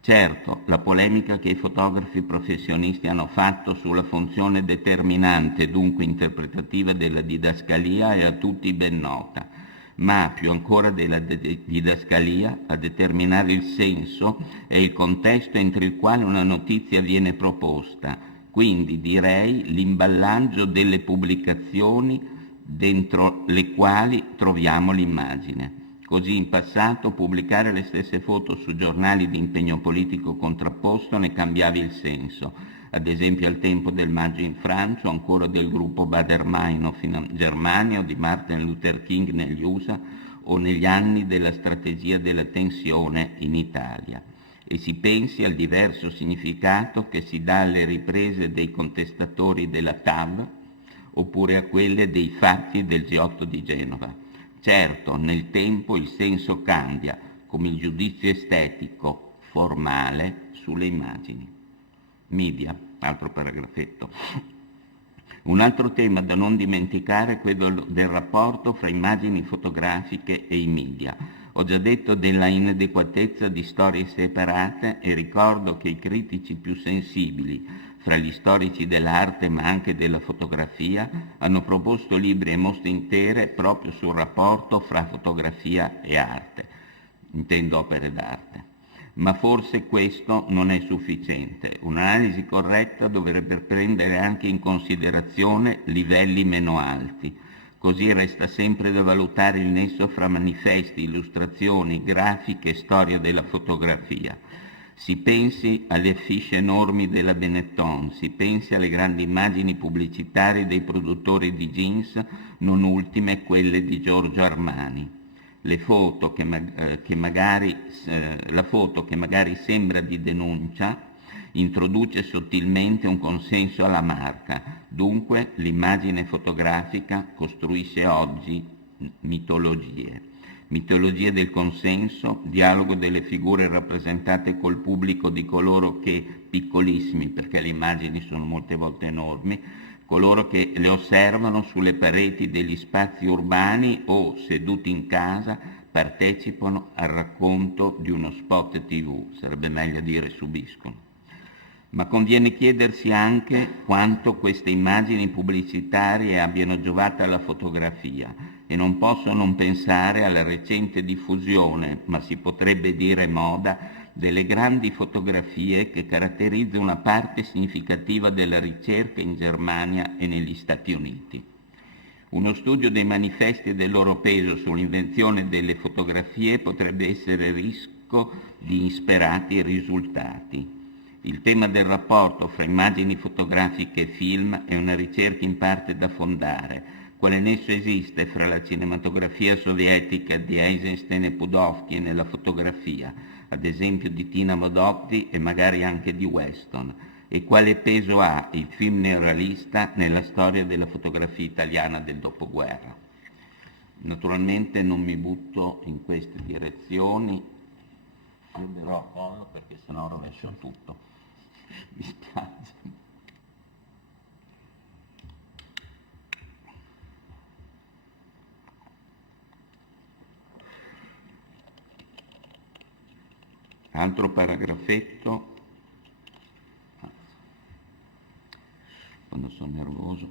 Certo, la polemica che i fotografi professionisti hanno fatto sulla funzione determinante e dunque interpretativa della didascalia è a tutti ben nota, ma più ancora della didascalia, a determinare il senso è il contesto entro il quale una notizia viene proposta, quindi direi l'imballaggio delle pubblicazioni dentro le quali troviamo l'immagine. Così in passato pubblicare le stesse foto su giornali di impegno politico contrapposto ne cambiava il senso, ad esempio al tempo del Maggio in Francia, o ancora del gruppo Baader-Meinhof in Germania, o di Martin Luther King negli USA, o negli anni della strategia della tensione in Italia. E si pensi al diverso significato che si dà alle riprese dei contestatori della TAV, oppure a quelle dei fatti del G8 di Genova. Certo, nel tempo il senso cambia, come il giudizio estetico, formale, sulle immagini. Media, altro paragrafetto. Un altro tema da non dimenticare è quello del rapporto fra immagini fotografiche e i media. Ho già detto della inadeguatezza di storie separate e ricordo che i critici più sensibili, fra gli storici dell'arte ma anche della fotografia, hanno proposto libri e mostre intere proprio sul rapporto fra fotografia e arte, intendo opere d'arte. Ma forse questo non è sufficiente. Un'analisi corretta dovrebbe prendere anche in considerazione livelli meno alti. Così resta sempre da valutare il nesso fra manifesti, illustrazioni, grafiche e storia della fotografia. Si pensi alle affiche enormi della Benetton, si pensi alle grandi immagini pubblicitarie dei produttori di jeans, non ultime quelle di Giorgio Armani. La foto che magari sembra di denuncia introduce sottilmente un consenso alla marca, dunque l'immagine fotografica costruisce oggi mitologie. Mitologie del consenso, dialogo delle figure rappresentate col pubblico di coloro che, piccolissimi perché le immagini sono molte volte enormi, coloro che le osservano sulle pareti degli spazi urbani o, seduti in casa, partecipano al racconto di uno spot TV, sarebbe meglio dire subiscono. Ma conviene chiedersi anche quanto queste immagini pubblicitarie abbiano giovato alla fotografia e non posso non pensare alla recente diffusione, ma si potrebbe dire moda, delle grandi fotografie che caratterizza una parte significativa della ricerca in Germania e negli Stati Uniti. Uno studio dei manifesti e del loro peso sull'invenzione delle fotografie potrebbe essere ricco di insperati risultati. Il tema del rapporto fra immagini fotografiche e film è una ricerca in parte da fondare. Quale nesso esiste fra la cinematografia sovietica di Eisenstein e Pudovkin e nella fotografia, ad esempio di Tina Modotti e magari anche di Weston, e quale peso ha il film neorealista nella storia della fotografia italiana del dopoguerra. Naturalmente non mi butto in queste direzioni, chiuderò perché sennò rovescio tutto. Mi spiace. Altro paragrafetto, quando sono nervoso.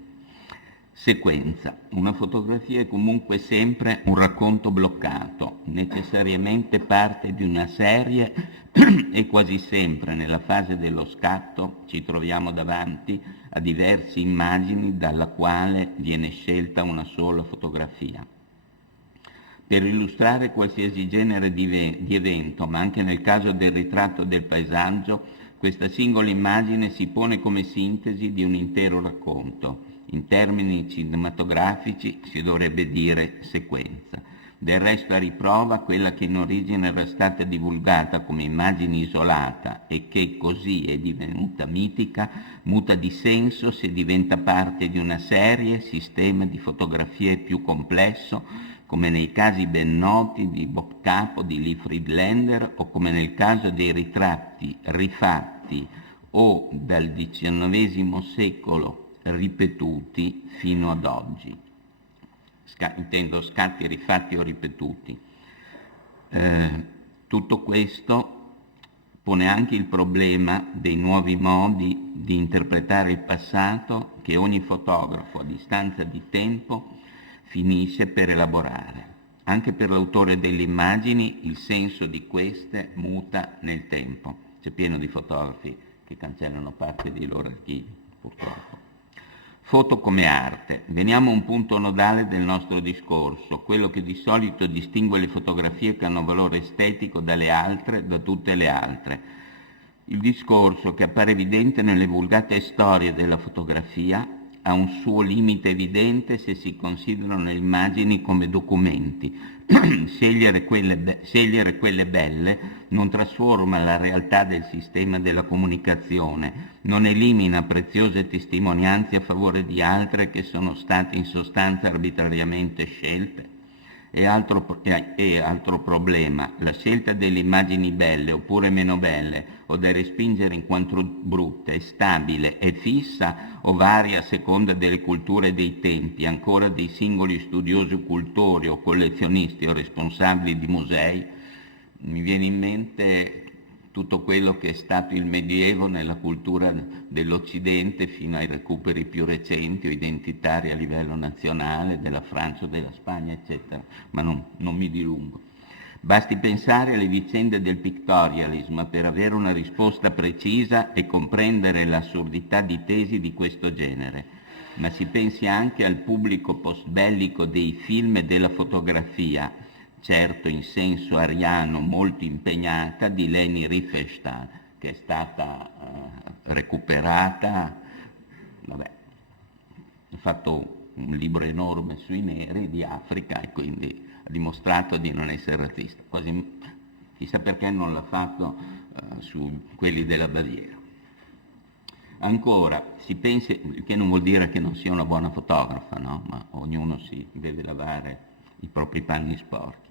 Sequenza. Una fotografia è comunque sempre un racconto bloccato, necessariamente parte di una serie e quasi sempre nella fase dello scatto ci troviamo davanti a diverse immagini dalla quale viene scelta una sola fotografia. Per illustrare qualsiasi genere di evento, ma anche nel caso del ritratto del paesaggio, questa singola immagine si pone come sintesi di un intero racconto. In termini cinematografici si dovrebbe dire sequenza. Del resto a riprova quella che in origine era stata divulgata come immagine isolata e che così è divenuta mitica, muta di senso se diventa parte di una serie, sistema di fotografie più complesso, come nei casi ben noti di Bob Capo, di Lee Friedlander, o come nel caso dei ritratti rifatti o dal XIX secolo ripetuti fino ad oggi. Intendo scatti rifatti o ripetuti. Tutto questo pone anche il problema dei nuovi modi di interpretare il passato che ogni fotografo a distanza di tempo finisce per elaborare. Anche per l'autore delle immagini il senso di queste muta nel tempo. C'è pieno di fotografi che cancellano parte dei loro archivi, purtroppo. Foto come arte. Veniamo a un punto nodale del nostro discorso, quello che di solito distingue le fotografie che hanno valore estetico dalle altre, da tutte le altre. Il discorso, che appare evidente nelle vulgate storie della fotografia, ha un suo limite evidente se si considerano le immagini come documenti. Scegliere quelle belle non trasforma la realtà del sistema della comunicazione, non elimina preziose testimonianze a favore di altre che sono state in sostanza arbitrariamente scelte. E altro problema, la scelta delle immagini belle oppure meno belle o da respingere in quanto brutte è stabile, è fissa o varia a seconda delle culture e dei tempi, ancora dei singoli studiosi cultori o collezionisti o responsabili di musei? Mi viene in mente tutto quello che è stato il Medioevo nella cultura dell'Occidente fino ai recuperi più recenti o identitari a livello nazionale della Francia o della Spagna, eccetera, ma non mi dilungo. Basti pensare alle vicende del pictorialism per avere una risposta precisa e comprendere l'assurdità di tesi di questo genere, ma si pensi anche al pubblico postbellico dei film e della fotografia, certo in senso ariano molto impegnata, di Leni Riefenstahl, che è stata recuperata, ha fatto un libro enorme sui neri di Africa e quindi ha dimostrato di non essere razzista, quasi chissà perché non l'ha fatto su quelli della Baviera. Ancora, si pensi, che non vuol dire che non sia una buona fotografa, no? Ma ognuno si deve lavare i propri panni sporchi.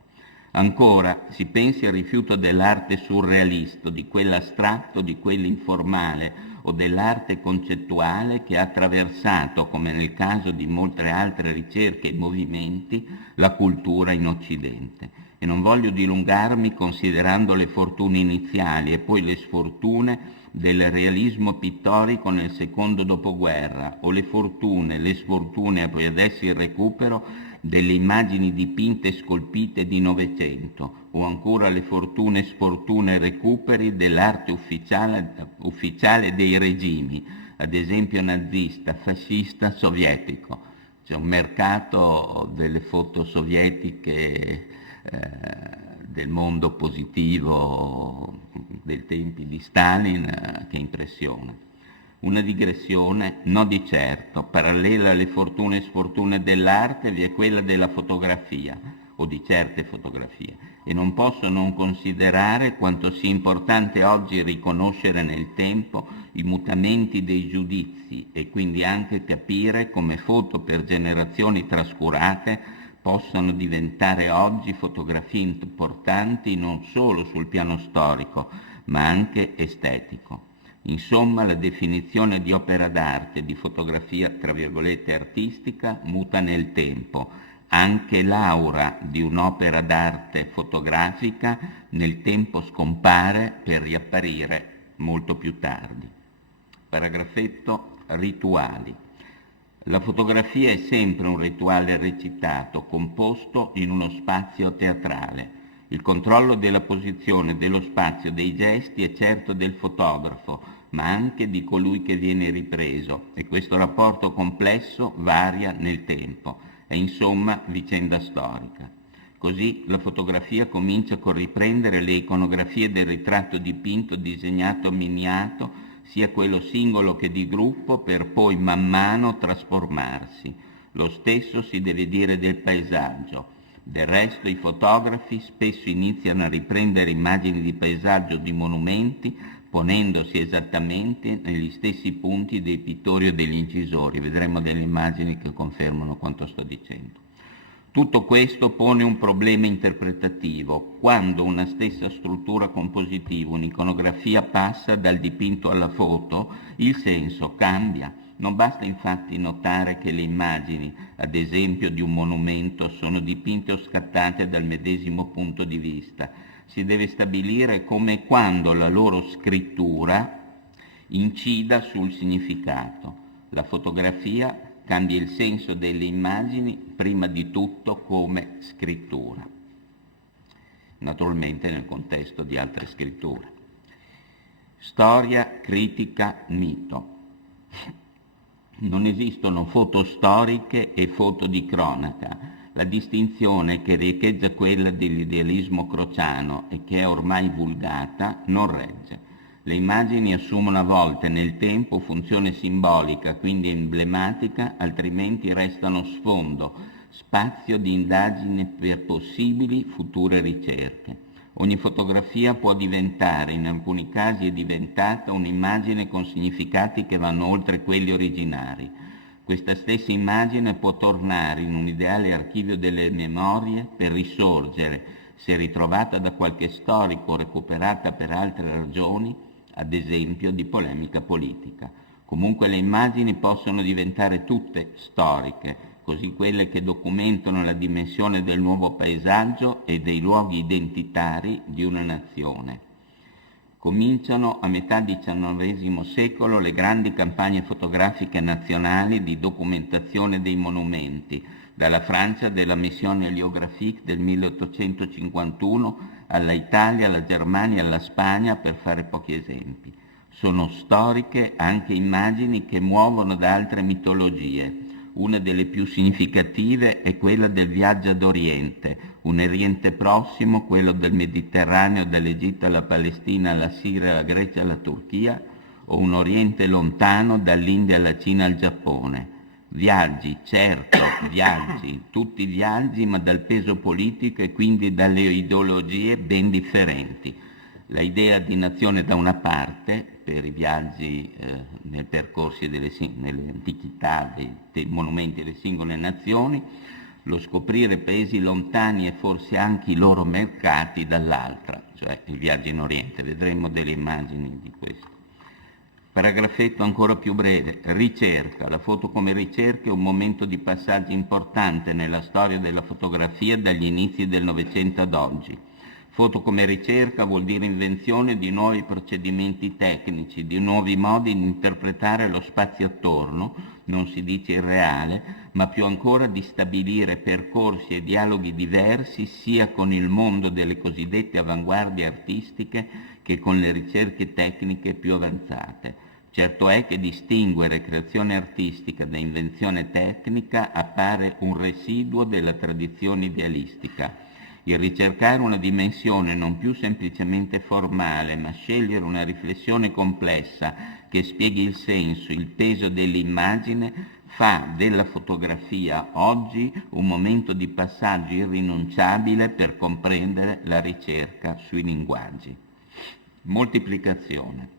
Ancora, si pensi al rifiuto dell'arte surrealista, di quell'astratto, di quell'informale o dell'arte concettuale che ha attraversato, come nel caso di molte altre ricerche e movimenti, la cultura in Occidente. E non voglio dilungarmi considerando le fortune iniziali e poi le sfortune del realismo pittorico nel secondo dopoguerra, o le fortune, le sfortune e poi adesso il recupero delle immagini dipinte e scolpite di Novecento, o ancora le fortune, sfortune e recuperi dell'arte ufficiale dei regimi, ad esempio nazista, fascista, sovietico. C'è un mercato delle foto sovietiche del mondo positivo dei tempi di Stalin che impressiona. Una digressione, no di certo, parallela alle fortune e sfortune dell'arte vi è quella della fotografia, o di certe fotografie, e non posso non considerare quanto sia importante oggi riconoscere nel tempo i mutamenti dei giudizi e quindi anche capire come foto per generazioni trascurate possano diventare oggi fotografie importanti non solo sul piano storico, ma anche estetico. Insomma, la definizione di opera d'arte, di fotografia, tra virgolette, artistica, muta nel tempo, Anche l'aura di un'opera d'arte fotografica nel tempo scompare per riapparire molto più tardi. Paragrafetto rituali. La fotografia è sempre un rituale recitato, composto in uno spazio teatrale. Il controllo della posizione, dello spazio, dei gesti è certo del fotografo, ma anche di colui che viene ripreso, e questo rapporto complesso varia nel tempo. È insomma vicenda storica. Così la fotografia comincia col riprendere le iconografie del ritratto dipinto, disegnato, miniato, sia quello singolo che di gruppo, per poi man mano trasformarsi. Lo stesso si deve dire del paesaggio. Del resto i fotografi spesso iniziano a riprendere immagini di paesaggio, di monumenti, ponendosi esattamente negli stessi punti dei pittori o degli incisori. Vedremo delle immagini che confermano quanto sto dicendo. Tutto questo pone un problema interpretativo. Quando una stessa struttura compositiva, un'iconografia passa dal dipinto alla foto, il senso cambia. Non basta infatti notare che le immagini, ad esempio di un monumento, sono dipinte o scattate dal medesimo punto di vista. Si deve stabilire come e quando la loro scrittura incida sul significato. La fotografia cambia il senso delle immagini prima di tutto come scrittura, naturalmente nel contesto di altre scritture. Storia, critica, mito. Non esistono foto storiche e foto di cronaca. La distinzione che riecheggia quella dell'idealismo crociano e che è ormai vulgata non regge. Le immagini assumono a volte nel tempo funzione simbolica, quindi emblematica, altrimenti restano sfondo, spazio di indagine per possibili future ricerche. Ogni fotografia può diventare, in alcuni casi è diventata, un'immagine con significati che vanno oltre quelli originari. Questa stessa immagine può tornare in un ideale archivio delle memorie per risorgere, se ritrovata da qualche storico o recuperata per altre ragioni, ad esempio di polemica politica. Comunque le immagini possono diventare tutte storiche, così quelle che documentano la dimensione del nuovo paesaggio e dei luoghi identitari di una nazione. Cominciano a metà XIX secolo le grandi campagne fotografiche nazionali di documentazione dei monumenti, dalla Francia della Mission Héliographique del 1851 alla Italia, alla Germania, alla Spagna, per fare pochi esempi. Sono storiche anche immagini che muovono da altre mitologie. Una delle più significative è quella del viaggio ad Oriente, un Oriente prossimo, quello del Mediterraneo, dall'Egitto alla Palestina, alla Siria, alla Grecia, alla Turchia, o un Oriente lontano, dall'India alla Cina al Giappone. Viaggi, certo, viaggi, tutti viaggi, ma dal peso politico e quindi dalle ideologie ben differenti. La idea di nazione da una parte, per i viaggi nei percorsi nelle antichità dei monumenti delle singole nazioni, lo scoprire paesi lontani e forse anche i loro mercati dall'altra, cioè il viaggio in Oriente. Vedremo delle immagini di questo. Paragrafetto ancora più breve. Ricerca. La foto come ricerca è un momento di passaggio importante nella storia della fotografia dagli inizi del Novecento ad oggi. Foto come ricerca vuol dire invenzione di nuovi procedimenti tecnici, di nuovi modi di interpretare lo spazio attorno, non si dice il reale, ma più ancora di stabilire percorsi e dialoghi diversi sia con il mondo delle cosiddette avanguardie artistiche che con le ricerche tecniche più avanzate. Certo è che distinguere creazione artistica da invenzione tecnica appare un residuo della tradizione idealistica. Il ricercare una dimensione non più semplicemente formale, ma scegliere una riflessione complessa che spieghi il senso, il peso dell'immagine, fa della fotografia oggi un momento di passaggio irrinunciabile per comprendere la ricerca sui linguaggi. Moltiplicazione.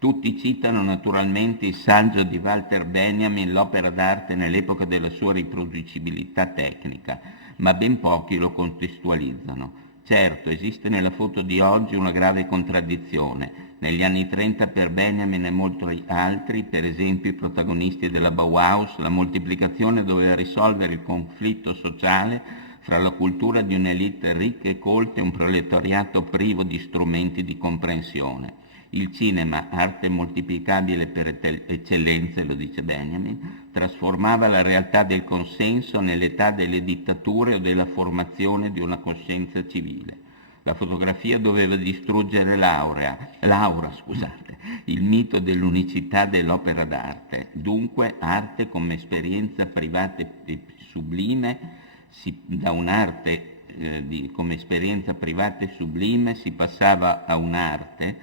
Tutti citano naturalmente il saggio di Walter Benjamin, l'opera d'arte nell'epoca della sua riproducibilità tecnica, ma ben pochi lo contestualizzano. Certo, esiste nella foto di oggi una grave contraddizione. Negli anni 30 per Benjamin e molti altri, per esempio i protagonisti della Bauhaus, la moltiplicazione doveva risolvere il conflitto sociale fra la cultura di un'elite ricca e colta e un proletariato privo di strumenti di comprensione. Il cinema, arte moltiplicabile per eccellenza, lo dice Benjamin, trasformava la realtà del consenso nell'età delle dittature o della formazione di una coscienza civile. La fotografia doveva distruggere l'aura, il mito dell'unicità dell'opera d'arte. Dunque, arte come esperienza privata e sublime, da un'arte come esperienza privata e sublime si passava a un'arte,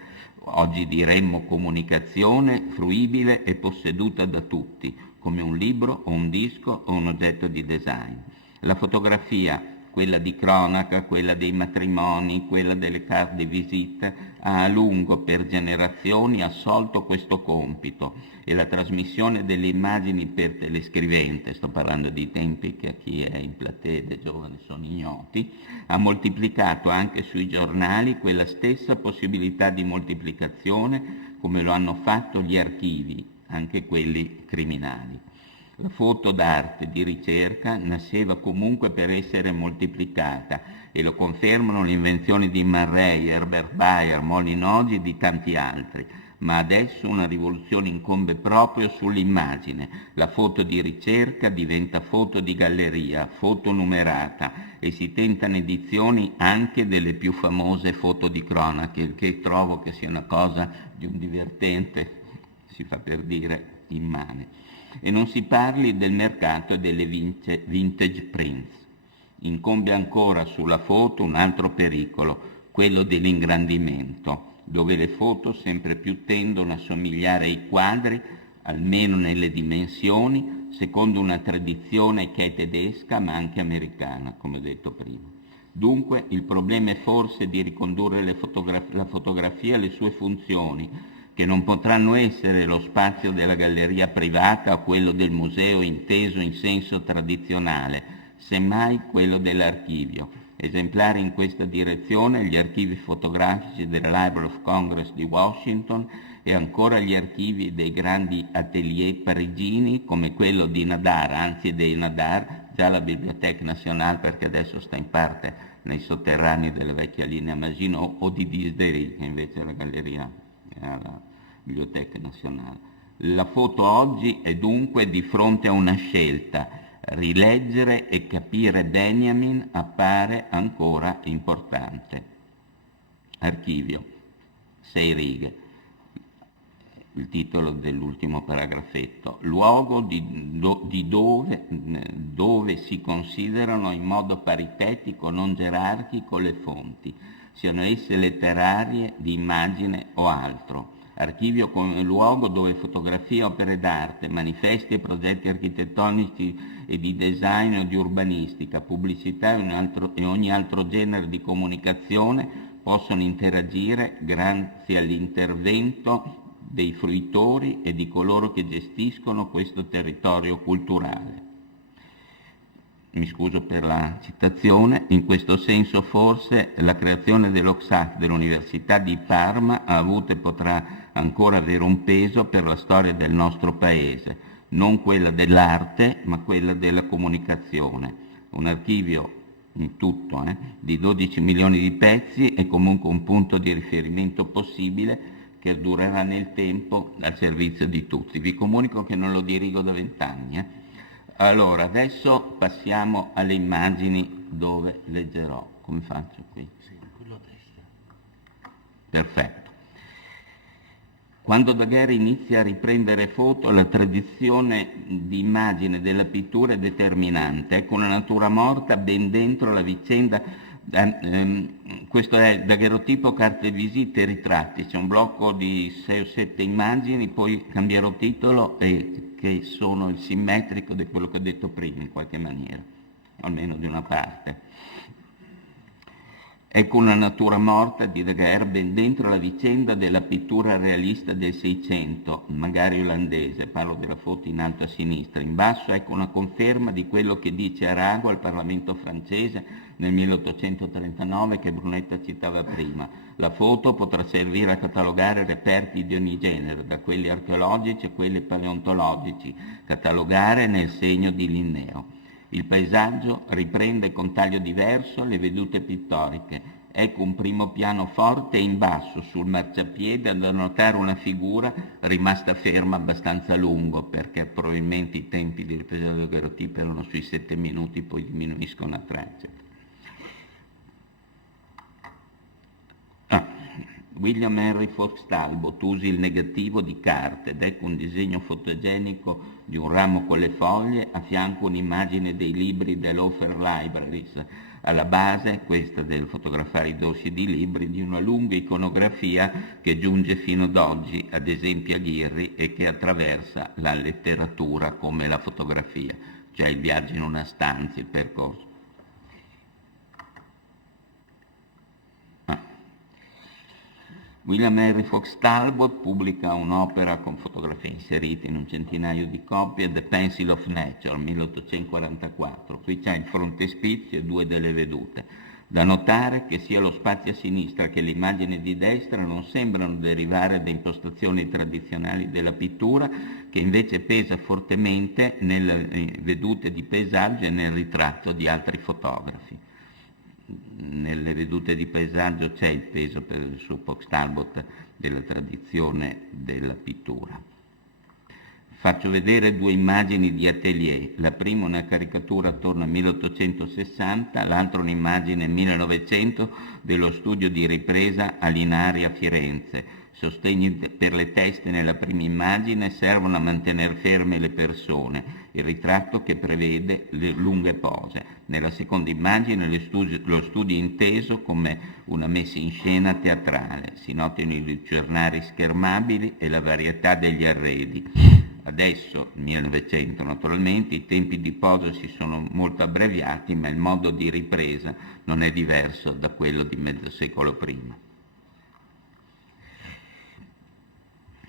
oggi diremmo comunicazione, fruibile e posseduta da tutti, come un libro o un disco o un oggetto di design. La fotografia, quella di cronaca, quella dei matrimoni, quella delle carte di visita, ha a lungo per generazioni assolto questo compito e la trasmissione delle immagini per telescrivente, sto parlando di tempi che a chi è in platea ed è giovane sono ignoti, ha moltiplicato anche sui giornali quella stessa possibilità di moltiplicazione come lo hanno fatto gli archivi, anche quelli criminali. La foto d'arte di ricerca nasceva comunque per essere moltiplicata e lo confermano le invenzioni di Man Ray, Herbert Bayer, Molin Oggi e di tanti altri, ma adesso una rivoluzione incombe proprio sull'immagine. La foto di ricerca diventa foto di galleria, foto numerata e si tentano edizioni anche delle più famose foto di cronaca, che trovo che sia una cosa di un divertente, si fa per dire, immane. E non si parli del mercato e delle vintage prints. Incombe ancora sulla foto un altro pericolo, quello dell'ingrandimento, dove le foto sempre più tendono a somigliare ai quadri, almeno nelle dimensioni, secondo una tradizione che è tedesca ma anche americana, come ho detto prima. Dunque il problema è forse di ricondurre la fotografia alle sue funzioni, che non potranno essere lo spazio della galleria privata o quello del museo inteso in senso tradizionale, semmai quello dell'archivio. Esemplari in questa direzione gli archivi fotografici della Library of Congress di Washington e ancora gli archivi dei grandi atelier parigini come quello di Nadar, anzi dei Nadar, già la Bibliothèque Nationale perché adesso sta in parte nei sotterranei della vecchia linea Maginot, o di Disdery che invece è la galleria alla Biblioteca Nazionale. La foto oggi è dunque di fronte a una scelta. Rileggere e capire Benjamin appare ancora importante. Archivio, 6 righe. Il titolo dell'ultimo paragrafetto. Luogo dove si considerano in modo paritetico, non gerarchico, le fonti, siano esse letterarie, di immagine o altro. Archivio come luogo dove fotografie, opere d'arte, manifesti e progetti architettonici e di design o di urbanistica, pubblicità e ogni altro genere di comunicazione possono interagire grazie all'intervento dei fruitori e di coloro che gestiscono questo territorio culturale. Mi scuso per la citazione, in questo senso forse la creazione dell'Oxac dell'Università di Parma ha avuto e potrà ancora avere un peso per la storia del nostro paese, non quella dell'arte ma quella della comunicazione. Un archivio in tutto di 12 milioni di pezzi è comunque un punto di riferimento possibile che durerà nel tempo al servizio di tutti. Vi comunico che non lo dirigo da 20 anni. Allora, adesso passiamo alle immagini dove leggerò. Come faccio qui? Sì, quello a destra. Perfetto. Quando Daguerre inizia a riprendere foto, la tradizione di immagine della pittura è determinante. Ecco una natura morta ben dentro la vicenda. Questo è il daguerrotipo, carte visite e ritratti. C'è un blocco di 6 o 7 immagini, poi cambierò titolo e che sono il simmetrico di quello che ho detto prima in qualche maniera, almeno di una parte. Ecco una natura morta di Daguerre ben dentro la vicenda della pittura realista del Seicento, magari olandese, parlo della foto in alto a sinistra. In basso ecco una conferma di quello che dice Arago al Parlamento francese nel 1839 che Brunetta citava prima. La foto potrà servire a catalogare reperti di ogni genere, da quelli archeologici a quelli paleontologici, catalogare nel segno di Linneo. Il paesaggio riprende con taglio diverso le vedute pittoriche. Ecco un primo piano forte e in basso sul marciapiede da notare una figura rimasta ferma abbastanza a lungo, perché probabilmente i tempi di ripresa del daguerrotipo erano sui 7 minuti, poi diminuiscono a 3. William Henry Fox Talbot usi il negativo di carte ed ecco un disegno fotogenico di un ramo con le foglie, a fianco un'immagine dei libri dell'Offer Libraries, alla base, questa del fotografare i dorsi di libri, di una lunga iconografia che giunge fino ad oggi, ad esempio a Ghirri, e che attraversa la letteratura come la fotografia, cioè il viaggio in una stanza, il percorso. William Henry Fox Talbot pubblica un'opera con fotografie inserite in un centinaio di copie, The Pencil of Nature, 1844. Qui c'è il frontespizio e 2 delle vedute. Da notare che sia lo spazio a sinistra che l'immagine di destra non sembrano derivare da impostazioni tradizionali della pittura, che invece pesa fortemente nelle vedute di paesaggio e nel ritratto di altri fotografi. Nelle vedute di paesaggio c'è il peso su Fox Talbot della tradizione della pittura. Faccio vedere 2 immagini di atelier, la prima una caricatura attorno al 1860, l'altra un'immagine 1900 dello studio di ripresa a Linari a Firenze. Sostegni per le teste nella prima immagine servono a mantenere ferme le persone, il ritratto che prevede le lunghe pose. Nella seconda immagine lo studio inteso come una messa in scena teatrale, si notano i lucernari schermabili e la varietà degli arredi. Adesso, 1900 naturalmente, i tempi di posa si sono molto abbreviati, ma il modo di ripresa non è diverso da quello di mezzo secolo prima.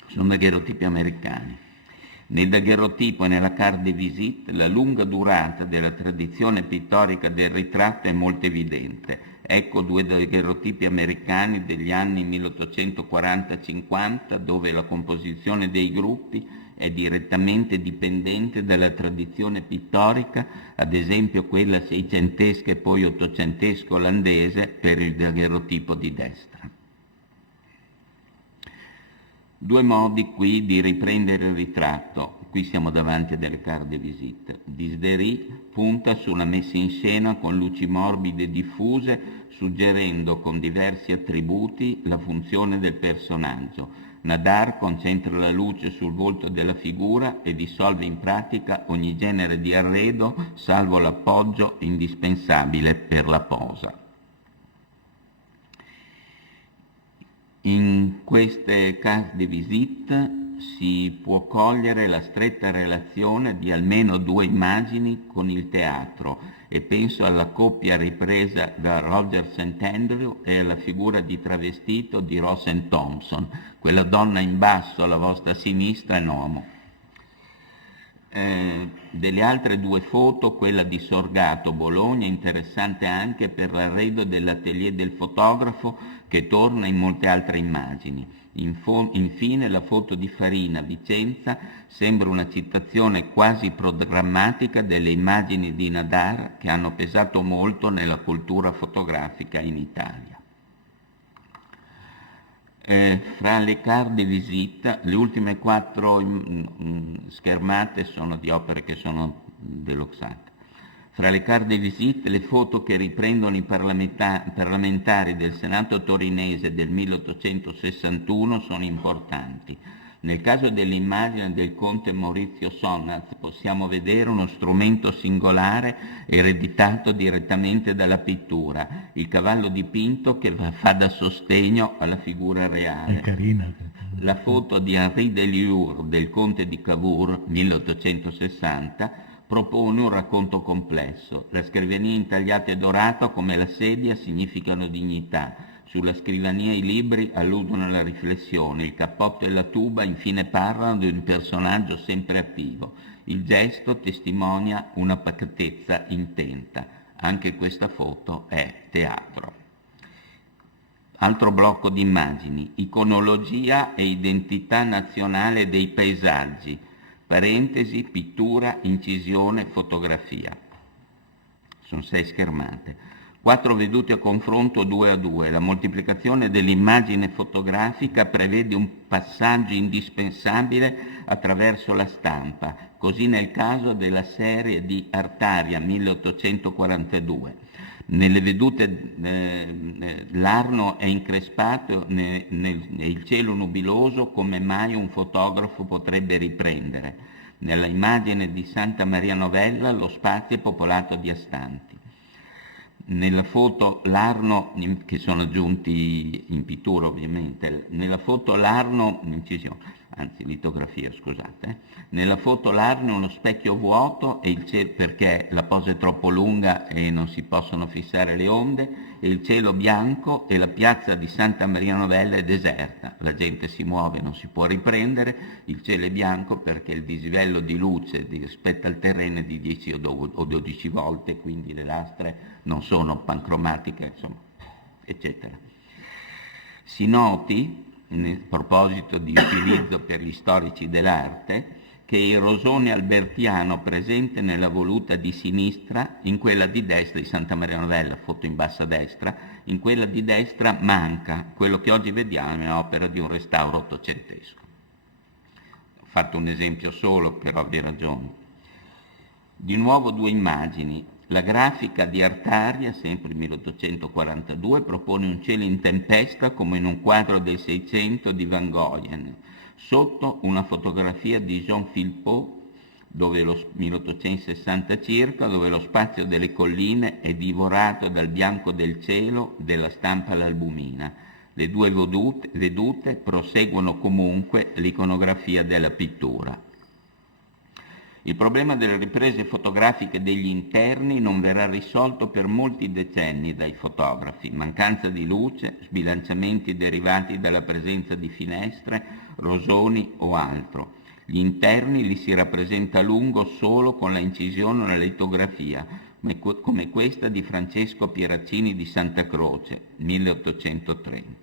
Sono daguerrotipi americani. Nel daguerrotipo e nella carte de visite la lunga durata della tradizione pittorica del ritratto è molto evidente. Ecco 2 daguerrotipi americani degli anni 1840-50 dove la composizione dei gruppi è direttamente dipendente dalla tradizione pittorica, ad esempio quella seicentesca e poi ottocentesca olandese per il daguerrotipo di destra. 2 modi qui di riprendere il ritratto. Qui siamo davanti a delle carte de visite. Disdéry punta su una messa in scena con luci morbide e diffuse, suggerendo con diversi attributi la funzione del personaggio. Nadar concentra la luce sul volto della figura e dissolve in pratica ogni genere di arredo, salvo l'appoggio indispensabile per la posa. In queste carte de visite si può cogliere la stretta relazione di almeno 2 immagini con il teatro e penso alla coppia ripresa da Roger St. Andrew e alla figura di travestito di Rosen Thompson. Quella donna in basso alla vostra sinistra è un uomo. Delle altre 2 foto, quella di Sorgato, Bologna, interessante anche per l'arredo dell'atelier del fotografo che torna in molte altre immagini. Infine la foto di Farina, Vicenza, sembra una citazione quasi programmatica delle immagini di Nadar che hanno pesato molto nella cultura fotografica in Italia. Fra le carte de visite, le ultime 4 schermate sono di opere che sono dell'Oxac. Fra le carte de visite, le foto che riprendono i parlamentari del Senato torinese del 1861 sono importanti. Nel caso dell'immagine del conte Maurizio Sonnaz possiamo vedere uno strumento singolare ereditato direttamente dalla pittura, il cavallo dipinto che fa da sostegno alla figura reale. È carina. La foto di Henri de Liur del conte di Cavour, 1860, propone un racconto complesso. La scrivania intagliata e dorata come la sedia significano dignità, sulla scrivania i libri alludono alla riflessione, il cappotto e la tuba infine parlano di un personaggio sempre attivo, il gesto testimonia una pacatezza intenta. Anche questa foto è teatro. Altro blocco di immagini, iconologia e identità nazionale dei paesaggi, parentesi, pittura, incisione, fotografia. Sono 6 schermate. 4 vedute a confronto 2 a 2. La moltiplicazione dell'immagine fotografica prevede un passaggio indispensabile attraverso la stampa, così nel caso della serie di Artaria 1842. Nelle vedute l'Arno è increspato e il cielo nubiloso come mai un fotografo potrebbe riprendere. Nella immagine di Santa Maria Novella lo spazio è popolato di astanti. Nella foto l'Arno, che sono aggiunti in pittura ovviamente, nella foto l'Arno, litografia scusate, nella foto l'Arno è uno specchio vuoto e il cielo, perché la posa è troppo lunga e non si possono fissare le onde, e il cielo bianco e la piazza di Santa Maria Novella è deserta, la gente si muove, non si può riprendere, il cielo è bianco perché il dislivello di luce rispetto al terreno è di 10 o 12 volte, quindi le lastre non sono pancromatiche, insomma, eccetera. Si noti, a proposito di utilizzo per gli storici dell'arte, che il rosone albertiano presente nella voluta di sinistra, in quella di destra, di Santa Maria Novella, foto in basso a destra, in quella di destra manca, quello che oggi vediamo è opera di un restauro ottocentesco. Ho fatto un esempio solo per ovvie ragioni. Di nuovo 2 immagini. La grafica di Artaria, sempre 1842, propone un cielo in tempesta come in un quadro del 600 di Van Goyen. Sotto una fotografia di Jean Philpot, 1860 circa, dove lo spazio delle colline è divorato dal bianco del cielo della stampa all'albumina. Le 2 vedute proseguono comunque l'iconografia della pittura. Il problema delle riprese fotografiche degli interni non verrà risolto per molti decenni dai fotografi, mancanza di luce, sbilanciamenti derivati dalla presenza di finestre, rosoni o altro. Gli interni li si rappresenta a lungo solo con la incisione o la litografia, come questa di Francesco Pieraccini di Santa Croce, 1830.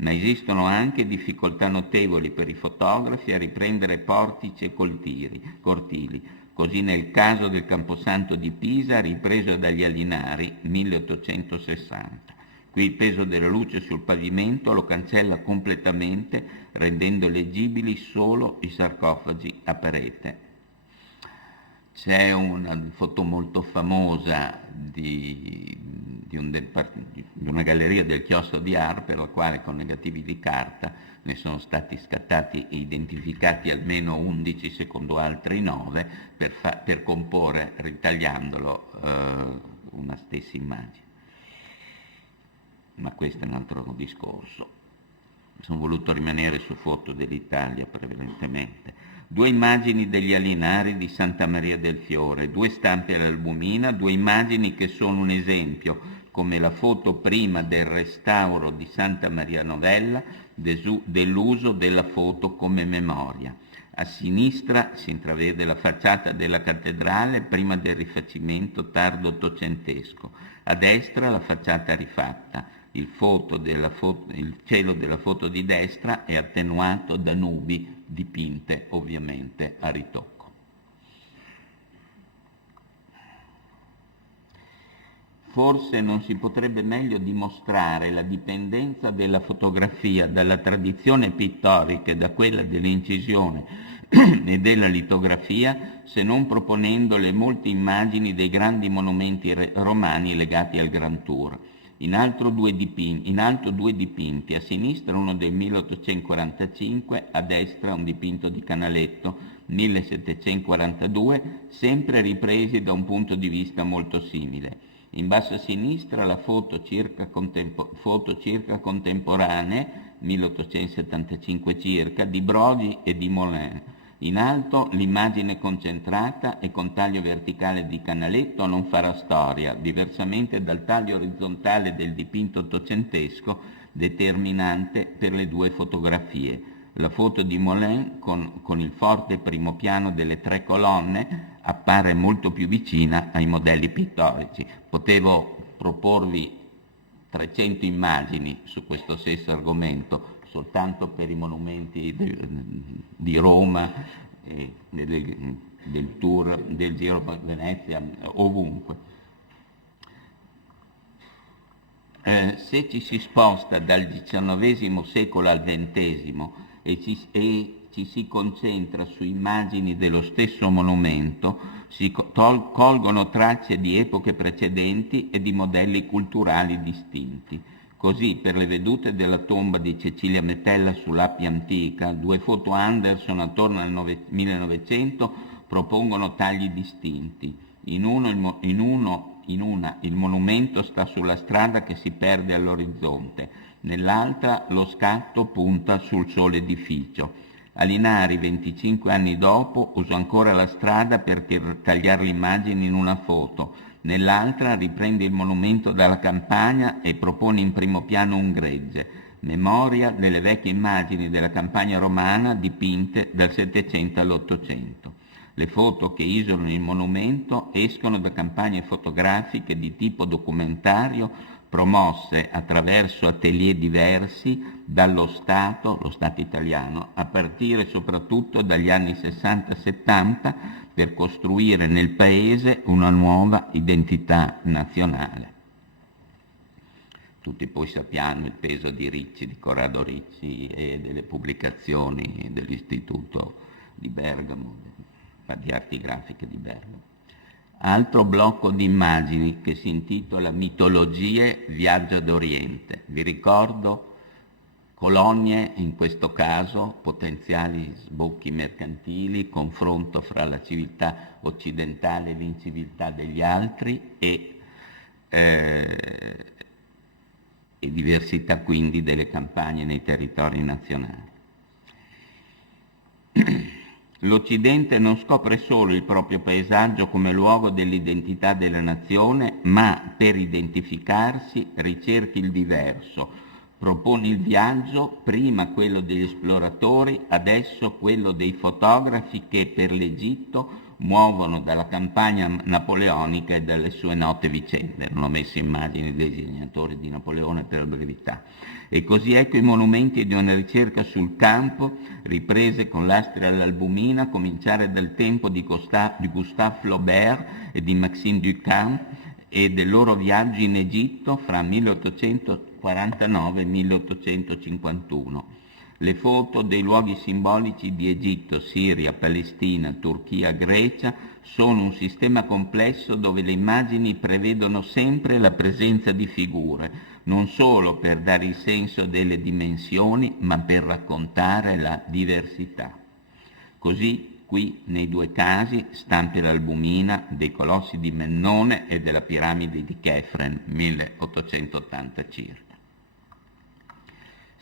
Ma esistono anche difficoltà notevoli per i fotografi a riprendere portici e cortili, così nel caso del Camposanto di Pisa ripreso dagli Alinari, 1860. Qui il peso della luce sul pavimento lo cancella completamente, rendendo leggibili solo i sarcofagi a parete. C'è una foto molto famosa di una galleria del chiostro di Ars, per la quale con negativi di carta ne sono stati scattati e identificati almeno 11, secondo altri 9, per comporre, ritagliandolo, una stessa immagine. Ma questo è un altro discorso. Sono voluto rimanere su foto dell'Italia prevalentemente. 2 immagini degli Alinari di Santa Maria del Fiore, 2 stampe all'albumina, 2 immagini che sono un esempio, come la foto prima del restauro di Santa Maria Novella, dell'uso della foto come memoria. A sinistra si intravede la facciata della cattedrale prima del rifacimento tardo ottocentesco, a destra la facciata rifatta. Il cielo della foto di destra è attenuato da nubi dipinte ovviamente a ritocco. Forse non si potrebbe meglio dimostrare la dipendenza della fotografia dalla tradizione pittorica e da quella dell'incisione e della litografia se non proponendo le molte immagini dei grandi monumenti romani legati al Grand Tour. In alto 2 dipinti, a sinistra uno del 1845, a destra un dipinto di Canaletto, 1742, sempre ripresi da un punto di vista molto simile. In basso a sinistra la foto circa contemporanee, 1875 circa, di Brodi e di Moulin, In alto l'immagine concentrata e con taglio verticale di Canaletto non farà storia, diversamente dal taglio orizzontale del dipinto ottocentesco determinante per le due fotografie. La foto di Molin con il forte primo piano delle 3 colonne appare molto più vicina ai modelli pittorici. Potevo proporvi 300 immagini su questo stesso argomento, soltanto per i monumenti di Roma, del tour, del Giro per Venezia, ovunque. Se ci si sposta dal XIX secolo al XX e ci si concentra su immagini dello stesso monumento, si colgono tracce di epoche precedenti e di modelli culturali distinti. Così, per le vedute della tomba di Cecilia Metella sull'Appia Antica, 2 foto Anderson attorno al 1900 propongono tagli distinti. In una il monumento sta sulla strada che si perde all'orizzonte, nell'altra lo scatto punta sul solo edificio. A Linari, 25 anni dopo, uso ancora la strada per tagliare l'immagine in una foto, nell'altra riprende il monumento dalla campagna e propone in primo piano un gregge, memoria delle vecchie immagini della campagna romana dipinte dal Settecento all'Ottocento. Le foto che isolano il monumento escono da campagne fotografiche di tipo documentario promosse attraverso atelier diversi dallo Stato, lo Stato italiano, a partire soprattutto dagli anni 60-70 per costruire nel Paese una nuova identità nazionale. Tutti poi sappiamo il peso di Ricci, di Corrado Ricci e delle pubblicazioni dell'Istituto di Bergamo, di arti grafiche di Bergamo. Altro blocco di immagini che si intitola Mitologie, viaggio d'Oriente. Vi ricordo colonie, in questo caso, potenziali sbocchi mercantili, confronto fra la civiltà occidentale e l'inciviltà degli altri e diversità quindi delle campagne nei territori nazionali. L'Occidente non scopre solo il proprio paesaggio come luogo dell'identità della nazione, ma per identificarsi ricerca il diverso, propone il viaggio, prima quello degli esploratori, adesso quello dei fotografi che per l'Egitto muovono dalla campagna napoleonica e dalle sue note vicende. Non ho messo immagini dei disegnatori di Napoleone per brevità. E così ecco i monumenti di una ricerca sul campo, riprese con lastre all'albumina, a cominciare dal tempo di Gustave Flaubert e di Maxime Duchamp e del loro viaggio in Egitto fra 1849 e 1851. Le foto dei luoghi simbolici di Egitto, Siria, Palestina, Turchia, Grecia sono un sistema complesso dove le immagini prevedono sempre la presenza di figure, non solo per dare il senso delle dimensioni, ma per raccontare la diversità. Così qui nei 2 casi stampi l'albumina dei colossi di Mennone e della piramide di Chefren, 1880 circa.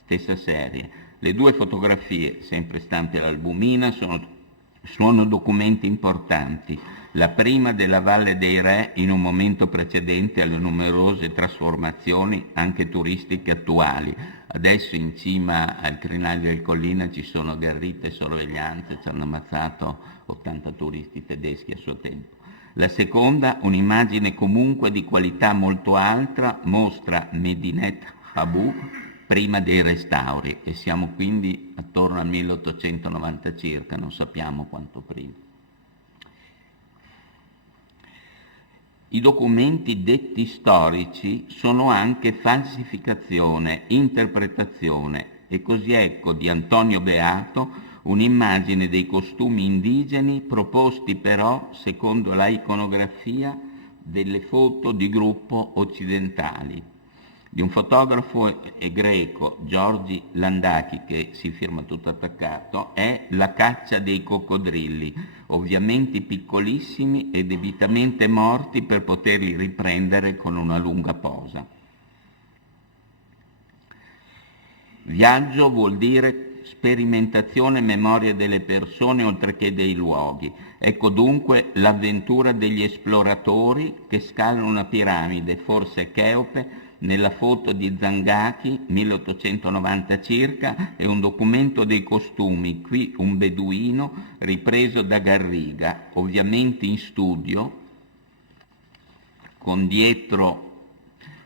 Stessa serie. Le 2 fotografie, sempre stampe all'albumina, sono documenti importanti. La prima della Valle dei Re in un momento precedente alle numerose trasformazioni anche turistiche attuali. Adesso in cima al Crinale del Collina ci sono garrite e sorveglianze, ci hanno ammazzato 80 turisti tedeschi a suo tempo. La seconda, un'immagine comunque di qualità molto alta, mostra Medinet Habu prima dei restauri e siamo quindi attorno al 1890 circa, non sappiamo quanto prima. I documenti detti storici sono anche falsificazione, interpretazione e così ecco di Antonio Beato un'immagine dei costumi indigeni proposti però secondo la iconografia delle foto di gruppo occidentali. Di un fotografo greco, Giorgi Landaki, che si firma tutto attaccato, è La caccia dei coccodrilli, ovviamente piccolissimi e debitamente morti per poterli riprendere con una lunga posa. Viaggio vuol dire sperimentazione e memoria delle persone oltre che dei luoghi. Ecco dunque l'avventura degli esploratori che scalano una piramide, forse Cheope, nella foto di Zangaki, 1890 circa, è un documento dei costumi, qui un beduino ripreso da Garriga, ovviamente in studio, con dietro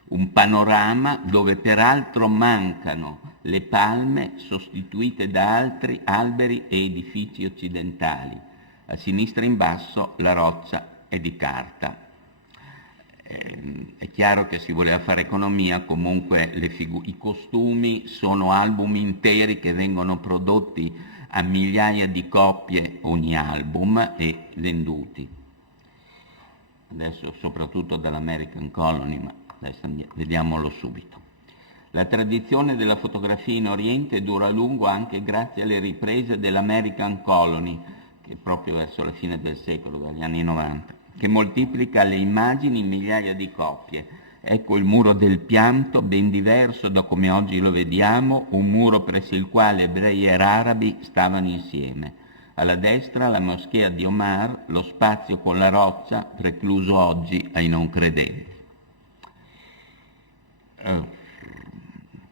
un panorama dove peraltro mancano le palme sostituite da altri alberi e edifici occidentali. A sinistra in basso la roccia è di carta. È chiaro che si voleva fare economia, comunque i costumi sono album interi che vengono prodotti a migliaia di copie ogni album e venduti. Adesso soprattutto dall'American Colony, ma adesso vediamolo subito. La tradizione della fotografia in Oriente dura a lungo anche grazie alle riprese dell'American Colony, che è proprio verso la fine del secolo, dagli anni 90, che moltiplica le immagini in migliaia di copie. Ecco il muro del pianto, ben diverso da come oggi lo vediamo, un muro presso il quale ebrei e arabi stavano insieme. Alla destra la moschea di Omar, lo spazio con la roccia, precluso oggi ai non credenti.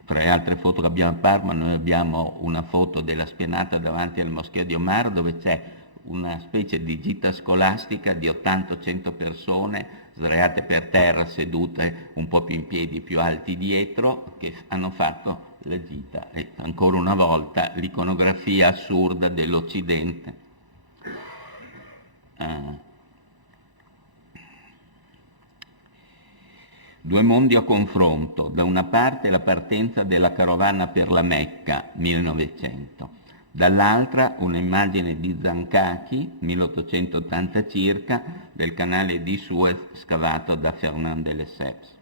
Tra le altre foto che abbiamo a Parma, noi abbiamo una foto della spianata davanti alla moschea di Omar, dove c'è una specie di gita scolastica di 80-100 persone sdraiate per terra, sedute un po' più in piedi, più alti dietro, che hanno fatto la gita. E ancora una volta l'iconografia assurda dell'Occidente. Due mondi a confronto, da una parte la partenza della carovana per la Mecca, 1900, dall'altra un'immagine di Zancacchi, 1880 circa, del canale di Suez scavato da Fernand de Lesseps.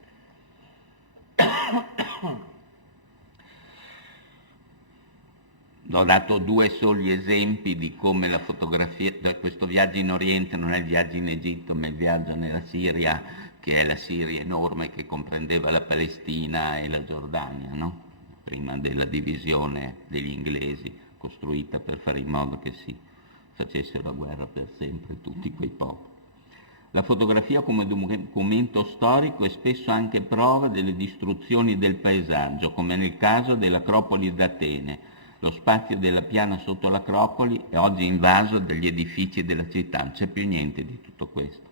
Ho dato due soli esempi di come la fotografia, questo viaggio in Oriente non è il viaggio in Egitto, ma il viaggio nella Siria, che è la Siria enorme che comprendeva la Palestina e la Giordania, no? Prima della divisione degli inglesi, costruita per fare in modo che si facessero la guerra per sempre tutti quei popoli. La fotografia come documento storico è spesso anche prova delle distruzioni del paesaggio, come nel caso dell'Acropoli d'Atene. Lo spazio della piana sotto l'Acropoli è oggi invaso dagli edifici della città, non c'è più niente di tutto questo,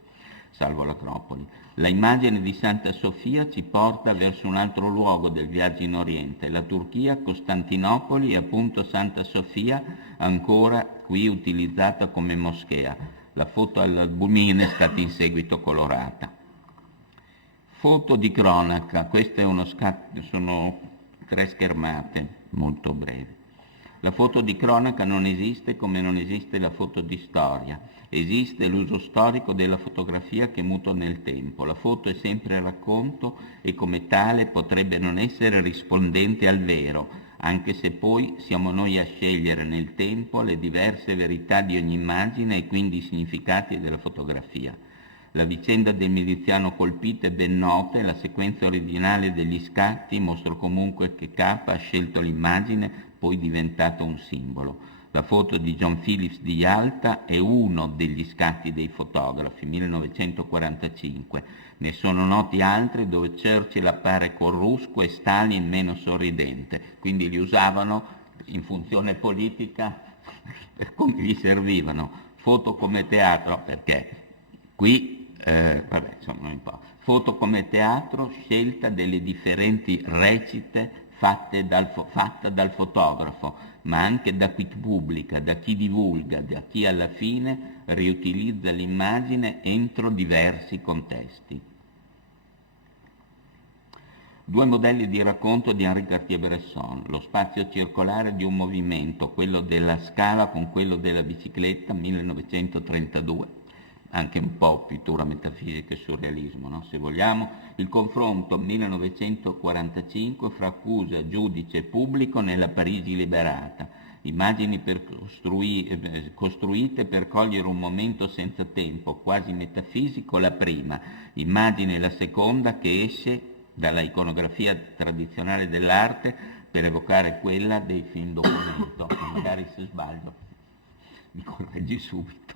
salvo l'Acropoli. La immagine di Santa Sofia ci porta verso un altro luogo del viaggio in Oriente, la Turchia, Costantinopoli e appunto Santa Sofia, ancora qui utilizzata come moschea. La foto all'albumina è stata in seguito colorata. Foto di cronaca, questo è uno scatto, sono 3 schermate molto brevi. La foto di cronaca non esiste come non esiste la foto di storia. Esiste l'uso storico della fotografia che muta nel tempo. La foto è sempre racconto e come tale potrebbe non essere rispondente al vero, anche se poi siamo noi a scegliere nel tempo le diverse verità di ogni immagine e quindi i significati della fotografia. La vicenda del miliziano colpito è ben nota e la sequenza originale degli scatti mostra comunque che K ha scelto l'immagine poi diventato un simbolo. La foto di John Phillips di Yalta è uno degli scatti dei fotografi, 1945. Ne sono noti altri dove Churchill appare corrusco e Stalin meno sorridente, quindi li usavano in funzione politica per come gli servivano. Foto come teatro, perché qui, non importa. Foto come teatro, scelta delle differenti recite fatta dal fotografo, ma anche da chi pubblica, da chi divulga, da chi alla fine riutilizza l'immagine entro diversi contesti. 2 modelli di racconto di Henri Cartier-Bresson, lo spazio circolare di un movimento, quello della scala con quello della bicicletta, 1932, anche un po' pittura metafisica e surrealismo, no? Se vogliamo, il confronto 1945 fra accusa, giudice e pubblico nella Parigi liberata, immagini costruite per cogliere un momento senza tempo, quasi metafisico la prima, immagine la seconda che esce dalla iconografia tradizionale dell'arte per evocare quella dei film documento, e magari se sbaglio mi correggi subito.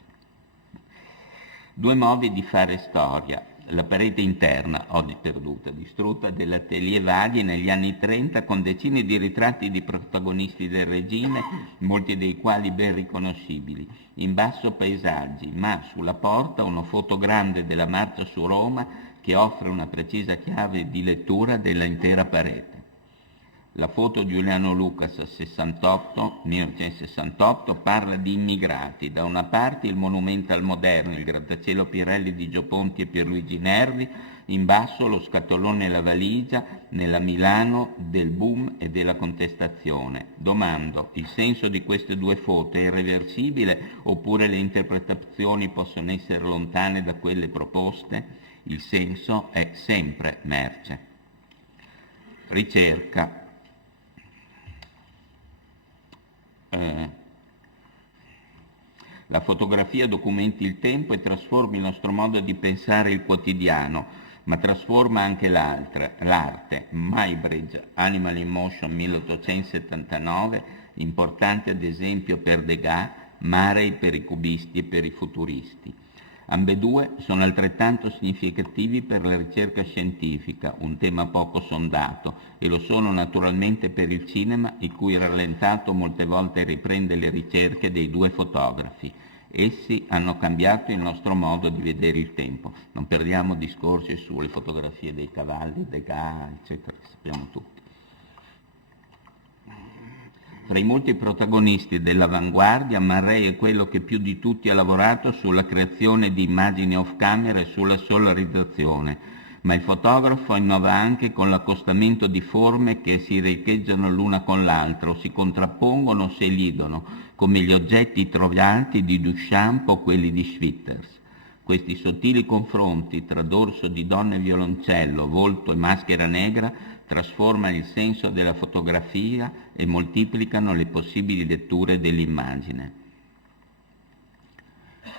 Due modi di fare storia. La parete interna, oggi perduta, distrutta, dell'Atelier Vaghi negli anni 30 con decine di ritratti di protagonisti del regime, molti dei quali ben riconoscibili. In basso paesaggi, ma sulla porta uno fotogrande della marcia su Roma che offre una precisa chiave di lettura dell'intera parete. La foto di Giuliano Lucas 1968 parla di immigrati, da una parte il monumento al moderno, il grattacielo Pirelli di Gio Ponti e Pierluigi Nervi, in basso lo scatolone e la valigia nella Milano del boom e della contestazione. Domando, il senso di queste due foto è irreversibile oppure le interpretazioni possono essere lontane da quelle proposte? Il senso è sempre merce. Ricerca. La fotografia documenti il tempo e trasforma il nostro modo di pensare il quotidiano, ma trasforma anche l'arte. Muybridge, Animal in Motion 1879, importante ad esempio per Degas, Marey per i cubisti e per i futuristi. Ambedue sono altrettanto significativi per la ricerca scientifica, un tema poco sondato, e lo sono naturalmente per il cinema, il cui rallentato molte volte riprende le ricerche dei due fotografi. Essi hanno cambiato il nostro modo di vedere il tempo. Non perdiamo discorsi sulle fotografie dei cavalli, Degas, eccetera, che sappiamo tutti. Tra i molti protagonisti dell'avanguardia, Marey è quello che più di tutti ha lavorato sulla creazione di immagini off camera e sulla solarizzazione, ma il fotografo innova anche con l'accostamento di forme che si riecheggiano l'una con l'altra o si contrappongono o si elidono, come gli oggetti trovati di Duchamp o quelli di Schwitters. Questi sottili confronti tra dorso di donna e violoncello, volto e maschera negra trasformano il senso della fotografia e moltiplicano le possibili letture dell'immagine.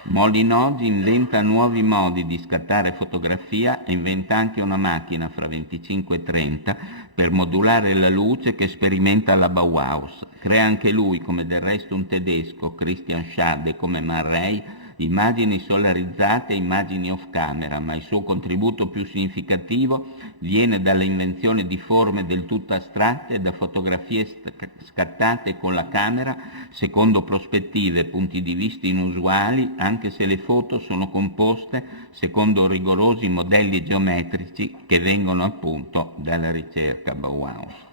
Molinoggi inventa nuovi modi di scattare fotografia e inventa anche una macchina fra 25 e 30 per modulare la luce che sperimenta la Bauhaus. Crea anche lui, come del resto un tedesco, Christian Schade, come Marey, immagini solarizzate e immagini off camera, ma il suo contributo più significativo viene dall'invenzione di forme del tutto astratte e da fotografie scattate con la camera secondo prospettive e punti di vista inusuali, anche se le foto sono composte secondo rigorosi modelli geometrici che vengono appunto dalla ricerca Bauhaus.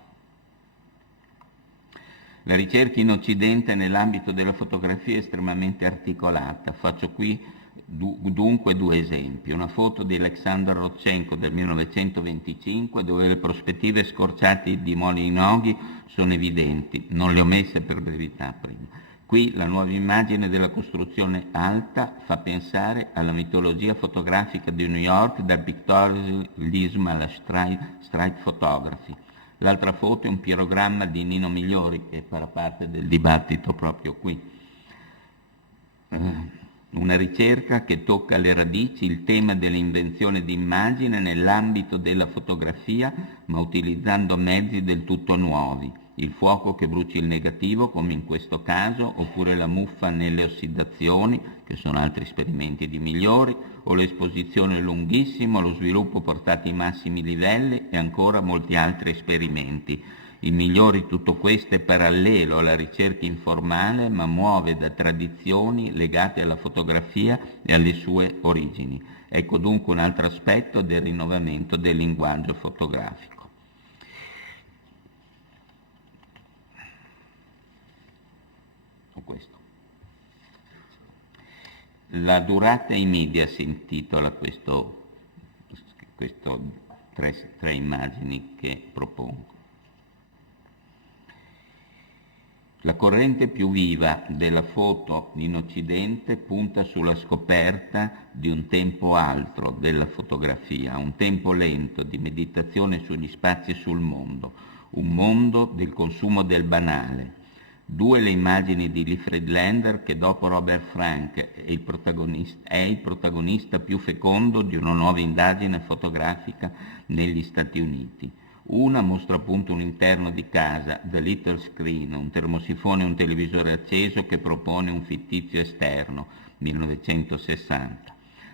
La ricerca in Occidente nell'ambito della fotografia è estremamente articolata. Faccio qui dunque due esempi. Una foto di Alexander Rodchenko del 1925 dove le prospettive scorciate di Molinoghi sono evidenti, non le ho messe per brevità prima. Qui la nuova immagine della costruzione alta fa pensare alla mitologia fotografica di New York, dal pictorialismo alla street photography. L'altra foto è un pirogramma di Nino Migliori, che farà parte del dibattito proprio qui. Una ricerca che tocca alle radici il tema dell'invenzione di immagine nell'ambito della fotografia, ma utilizzando mezzi del tutto nuovi. Il fuoco che brucia il negativo, come in questo caso, oppure la muffa nelle ossidazioni, che sono altri esperimenti di Migliori, o l'esposizione lunghissima, lo sviluppo portato ai massimi livelli e ancora molti altri esperimenti. In Migliori tutto questo è parallelo alla ricerca informale, ma muove da tradizioni legate alla fotografia e alle sue origini. Ecco dunque un altro aspetto del rinnovamento del linguaggio fotografico. Questo. La durata ai media si intitola questo tre immagini che propongo. La corrente più viva della foto in Occidente punta sulla scoperta di un tempo altro della fotografia, un tempo lento di meditazione sugli spazi e sul mondo, un mondo del consumo del banale. Due le immagini di Lee Friedlander, che dopo Robert Frank è il protagonista più fecondo di una nuova indagine fotografica negli Stati Uniti. Una mostra appunto un interno di casa, The Little Screen, un termosifone e un televisore acceso che propone un fittizio esterno, 1960.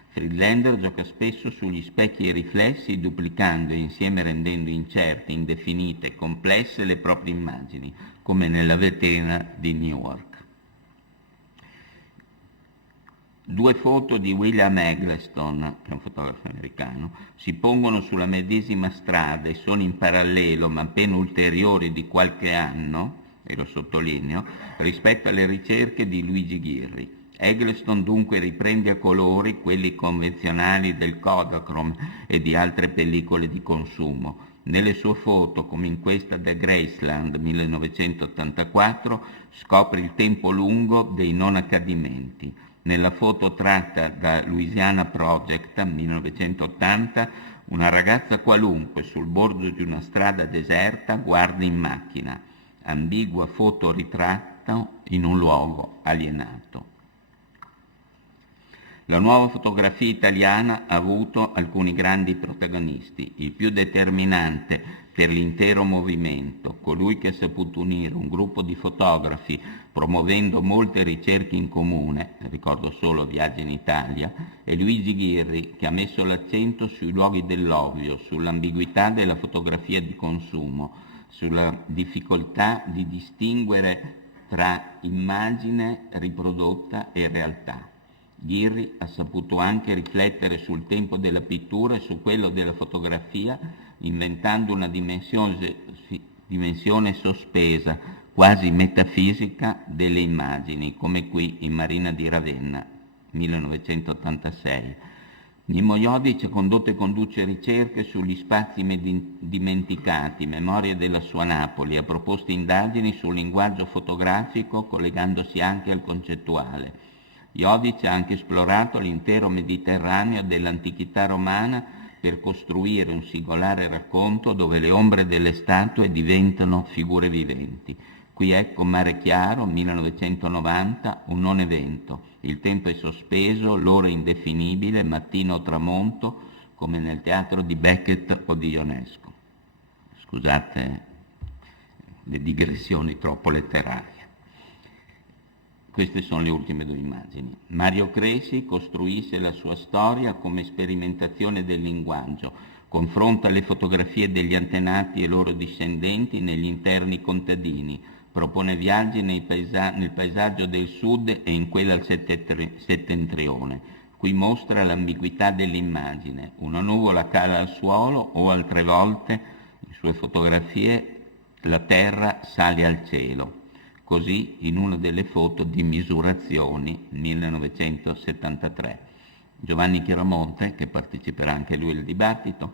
Friedlander gioca spesso sugli specchi e i riflessi, duplicando e insieme rendendo incerte, indefinite e complesse le proprie immagini, come nella vetrina di Newark. Due foto di William Eggleston, che è un fotografo americano, si pongono sulla medesima strada e sono in parallelo, ma appena ulteriori di qualche anno, e lo sottolineo, rispetto alle ricerche di Luigi Ghirri. Eggleston dunque riprende a colori quelli convenzionali del Kodachrome e di altre pellicole di consumo. Nelle sue foto, come in questa The Graceland 1984, scopre il tempo lungo dei non accadimenti. Nella foto tratta da Louisiana Project 1980, una ragazza qualunque sul bordo di una strada deserta guarda in macchina. Ambigua fotoritratto in un luogo alienato. La nuova fotografia italiana ha avuto alcuni grandi protagonisti. Il più determinante per l'intero movimento, colui che ha saputo unire un gruppo di fotografi promuovendo molte ricerche in comune, ricordo solo Viaggi in Italia, è Luigi Ghirri, che ha messo l'accento sui luoghi dell'ovvio, sull'ambiguità della fotografia di consumo, sulla difficoltà di distinguere tra immagine riprodotta e realtà. Ghirri ha saputo anche riflettere sul tempo della pittura e su quello della fotografia, inventando una dimensione sospesa, quasi metafisica, delle immagini, come qui in Marina di Ravenna, 1986. Mimmo Iodice ha condotto e conduce ricerche sugli spazi dimenticati, memoria della sua Napoli, ha proposto indagini sul linguaggio fotografico collegandosi anche al concettuale. Iodice ha anche esplorato l'intero Mediterraneo dell'antichità romana per costruire un singolare racconto dove le ombre delle statue diventano figure viventi. Qui ecco Mare Chiaro, 1990, un non evento. Il tempo è sospeso, l'ora è indefinibile, mattino o tramonto, come nel teatro di Beckett o di Ionesco. Scusate le digressioni troppo letterarie. Queste sono le ultime due immagini. Mario Cresi costruisce la sua storia come sperimentazione del linguaggio, confronta le fotografie degli antenati e loro discendenti negli interni contadini, propone viaggi nel paesaggio del sud e in quella al settentrione. Qui mostra l'ambiguità dell'immagine. Una nuvola cala al suolo o altre volte, in sue fotografie, la terra sale al cielo. Così in una delle foto di Misurazioni 1973. Giovanni Chiaramonte, che parteciperà anche lui al dibattito,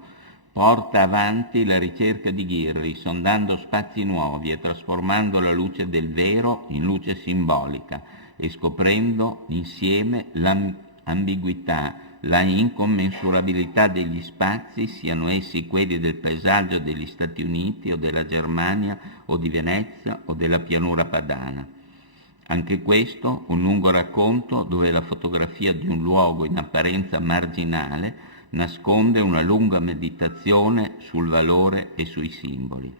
porta avanti la ricerca di Ghirri, sondando spazi nuovi e trasformando la luce del vero in luce simbolica e scoprendo insieme l'ambiguità, la incommensurabilità degli spazi, siano essi quelli del paesaggio degli Stati Uniti o della Germania o di Venezia o della pianura padana. Anche questo un lungo racconto dove la fotografia di un luogo in apparenza marginale nasconde una lunga meditazione sul valore e sui simboli.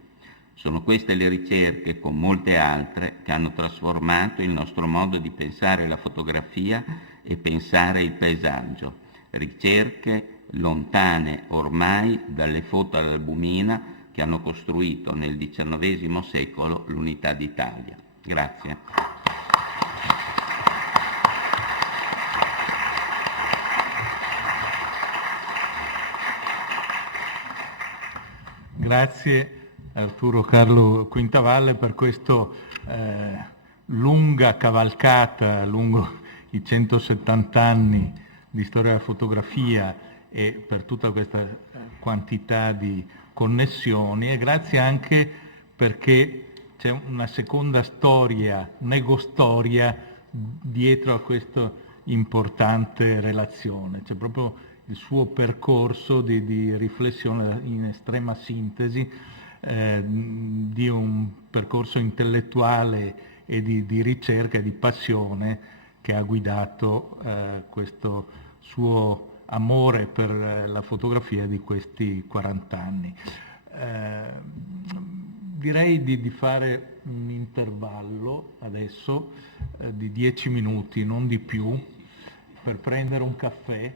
Sono queste le ricerche, con molte altre, che hanno trasformato il nostro modo di pensare la fotografia e pensare il paesaggio. Ricerche lontane ormai dalle foto all'albumina che hanno costruito nel XIX secolo l'unità d'Italia. Grazie. Grazie Arturo Carlo Quintavalle per questa lunga cavalcata lungo i 170 anni di storia della fotografia e per tutta questa quantità di connessioni, e grazie anche perché c'è una seconda storia, negostoria, dietro a questa importante relazione. C'è proprio il suo percorso di riflessione in estrema sintesi, di un percorso intellettuale e di ricerca e di passione che ha guidato questo suo amore per la fotografia di questi 40 anni. direi di fare un intervallo adesso di 10 minuti, non di più, per prendere un caffè.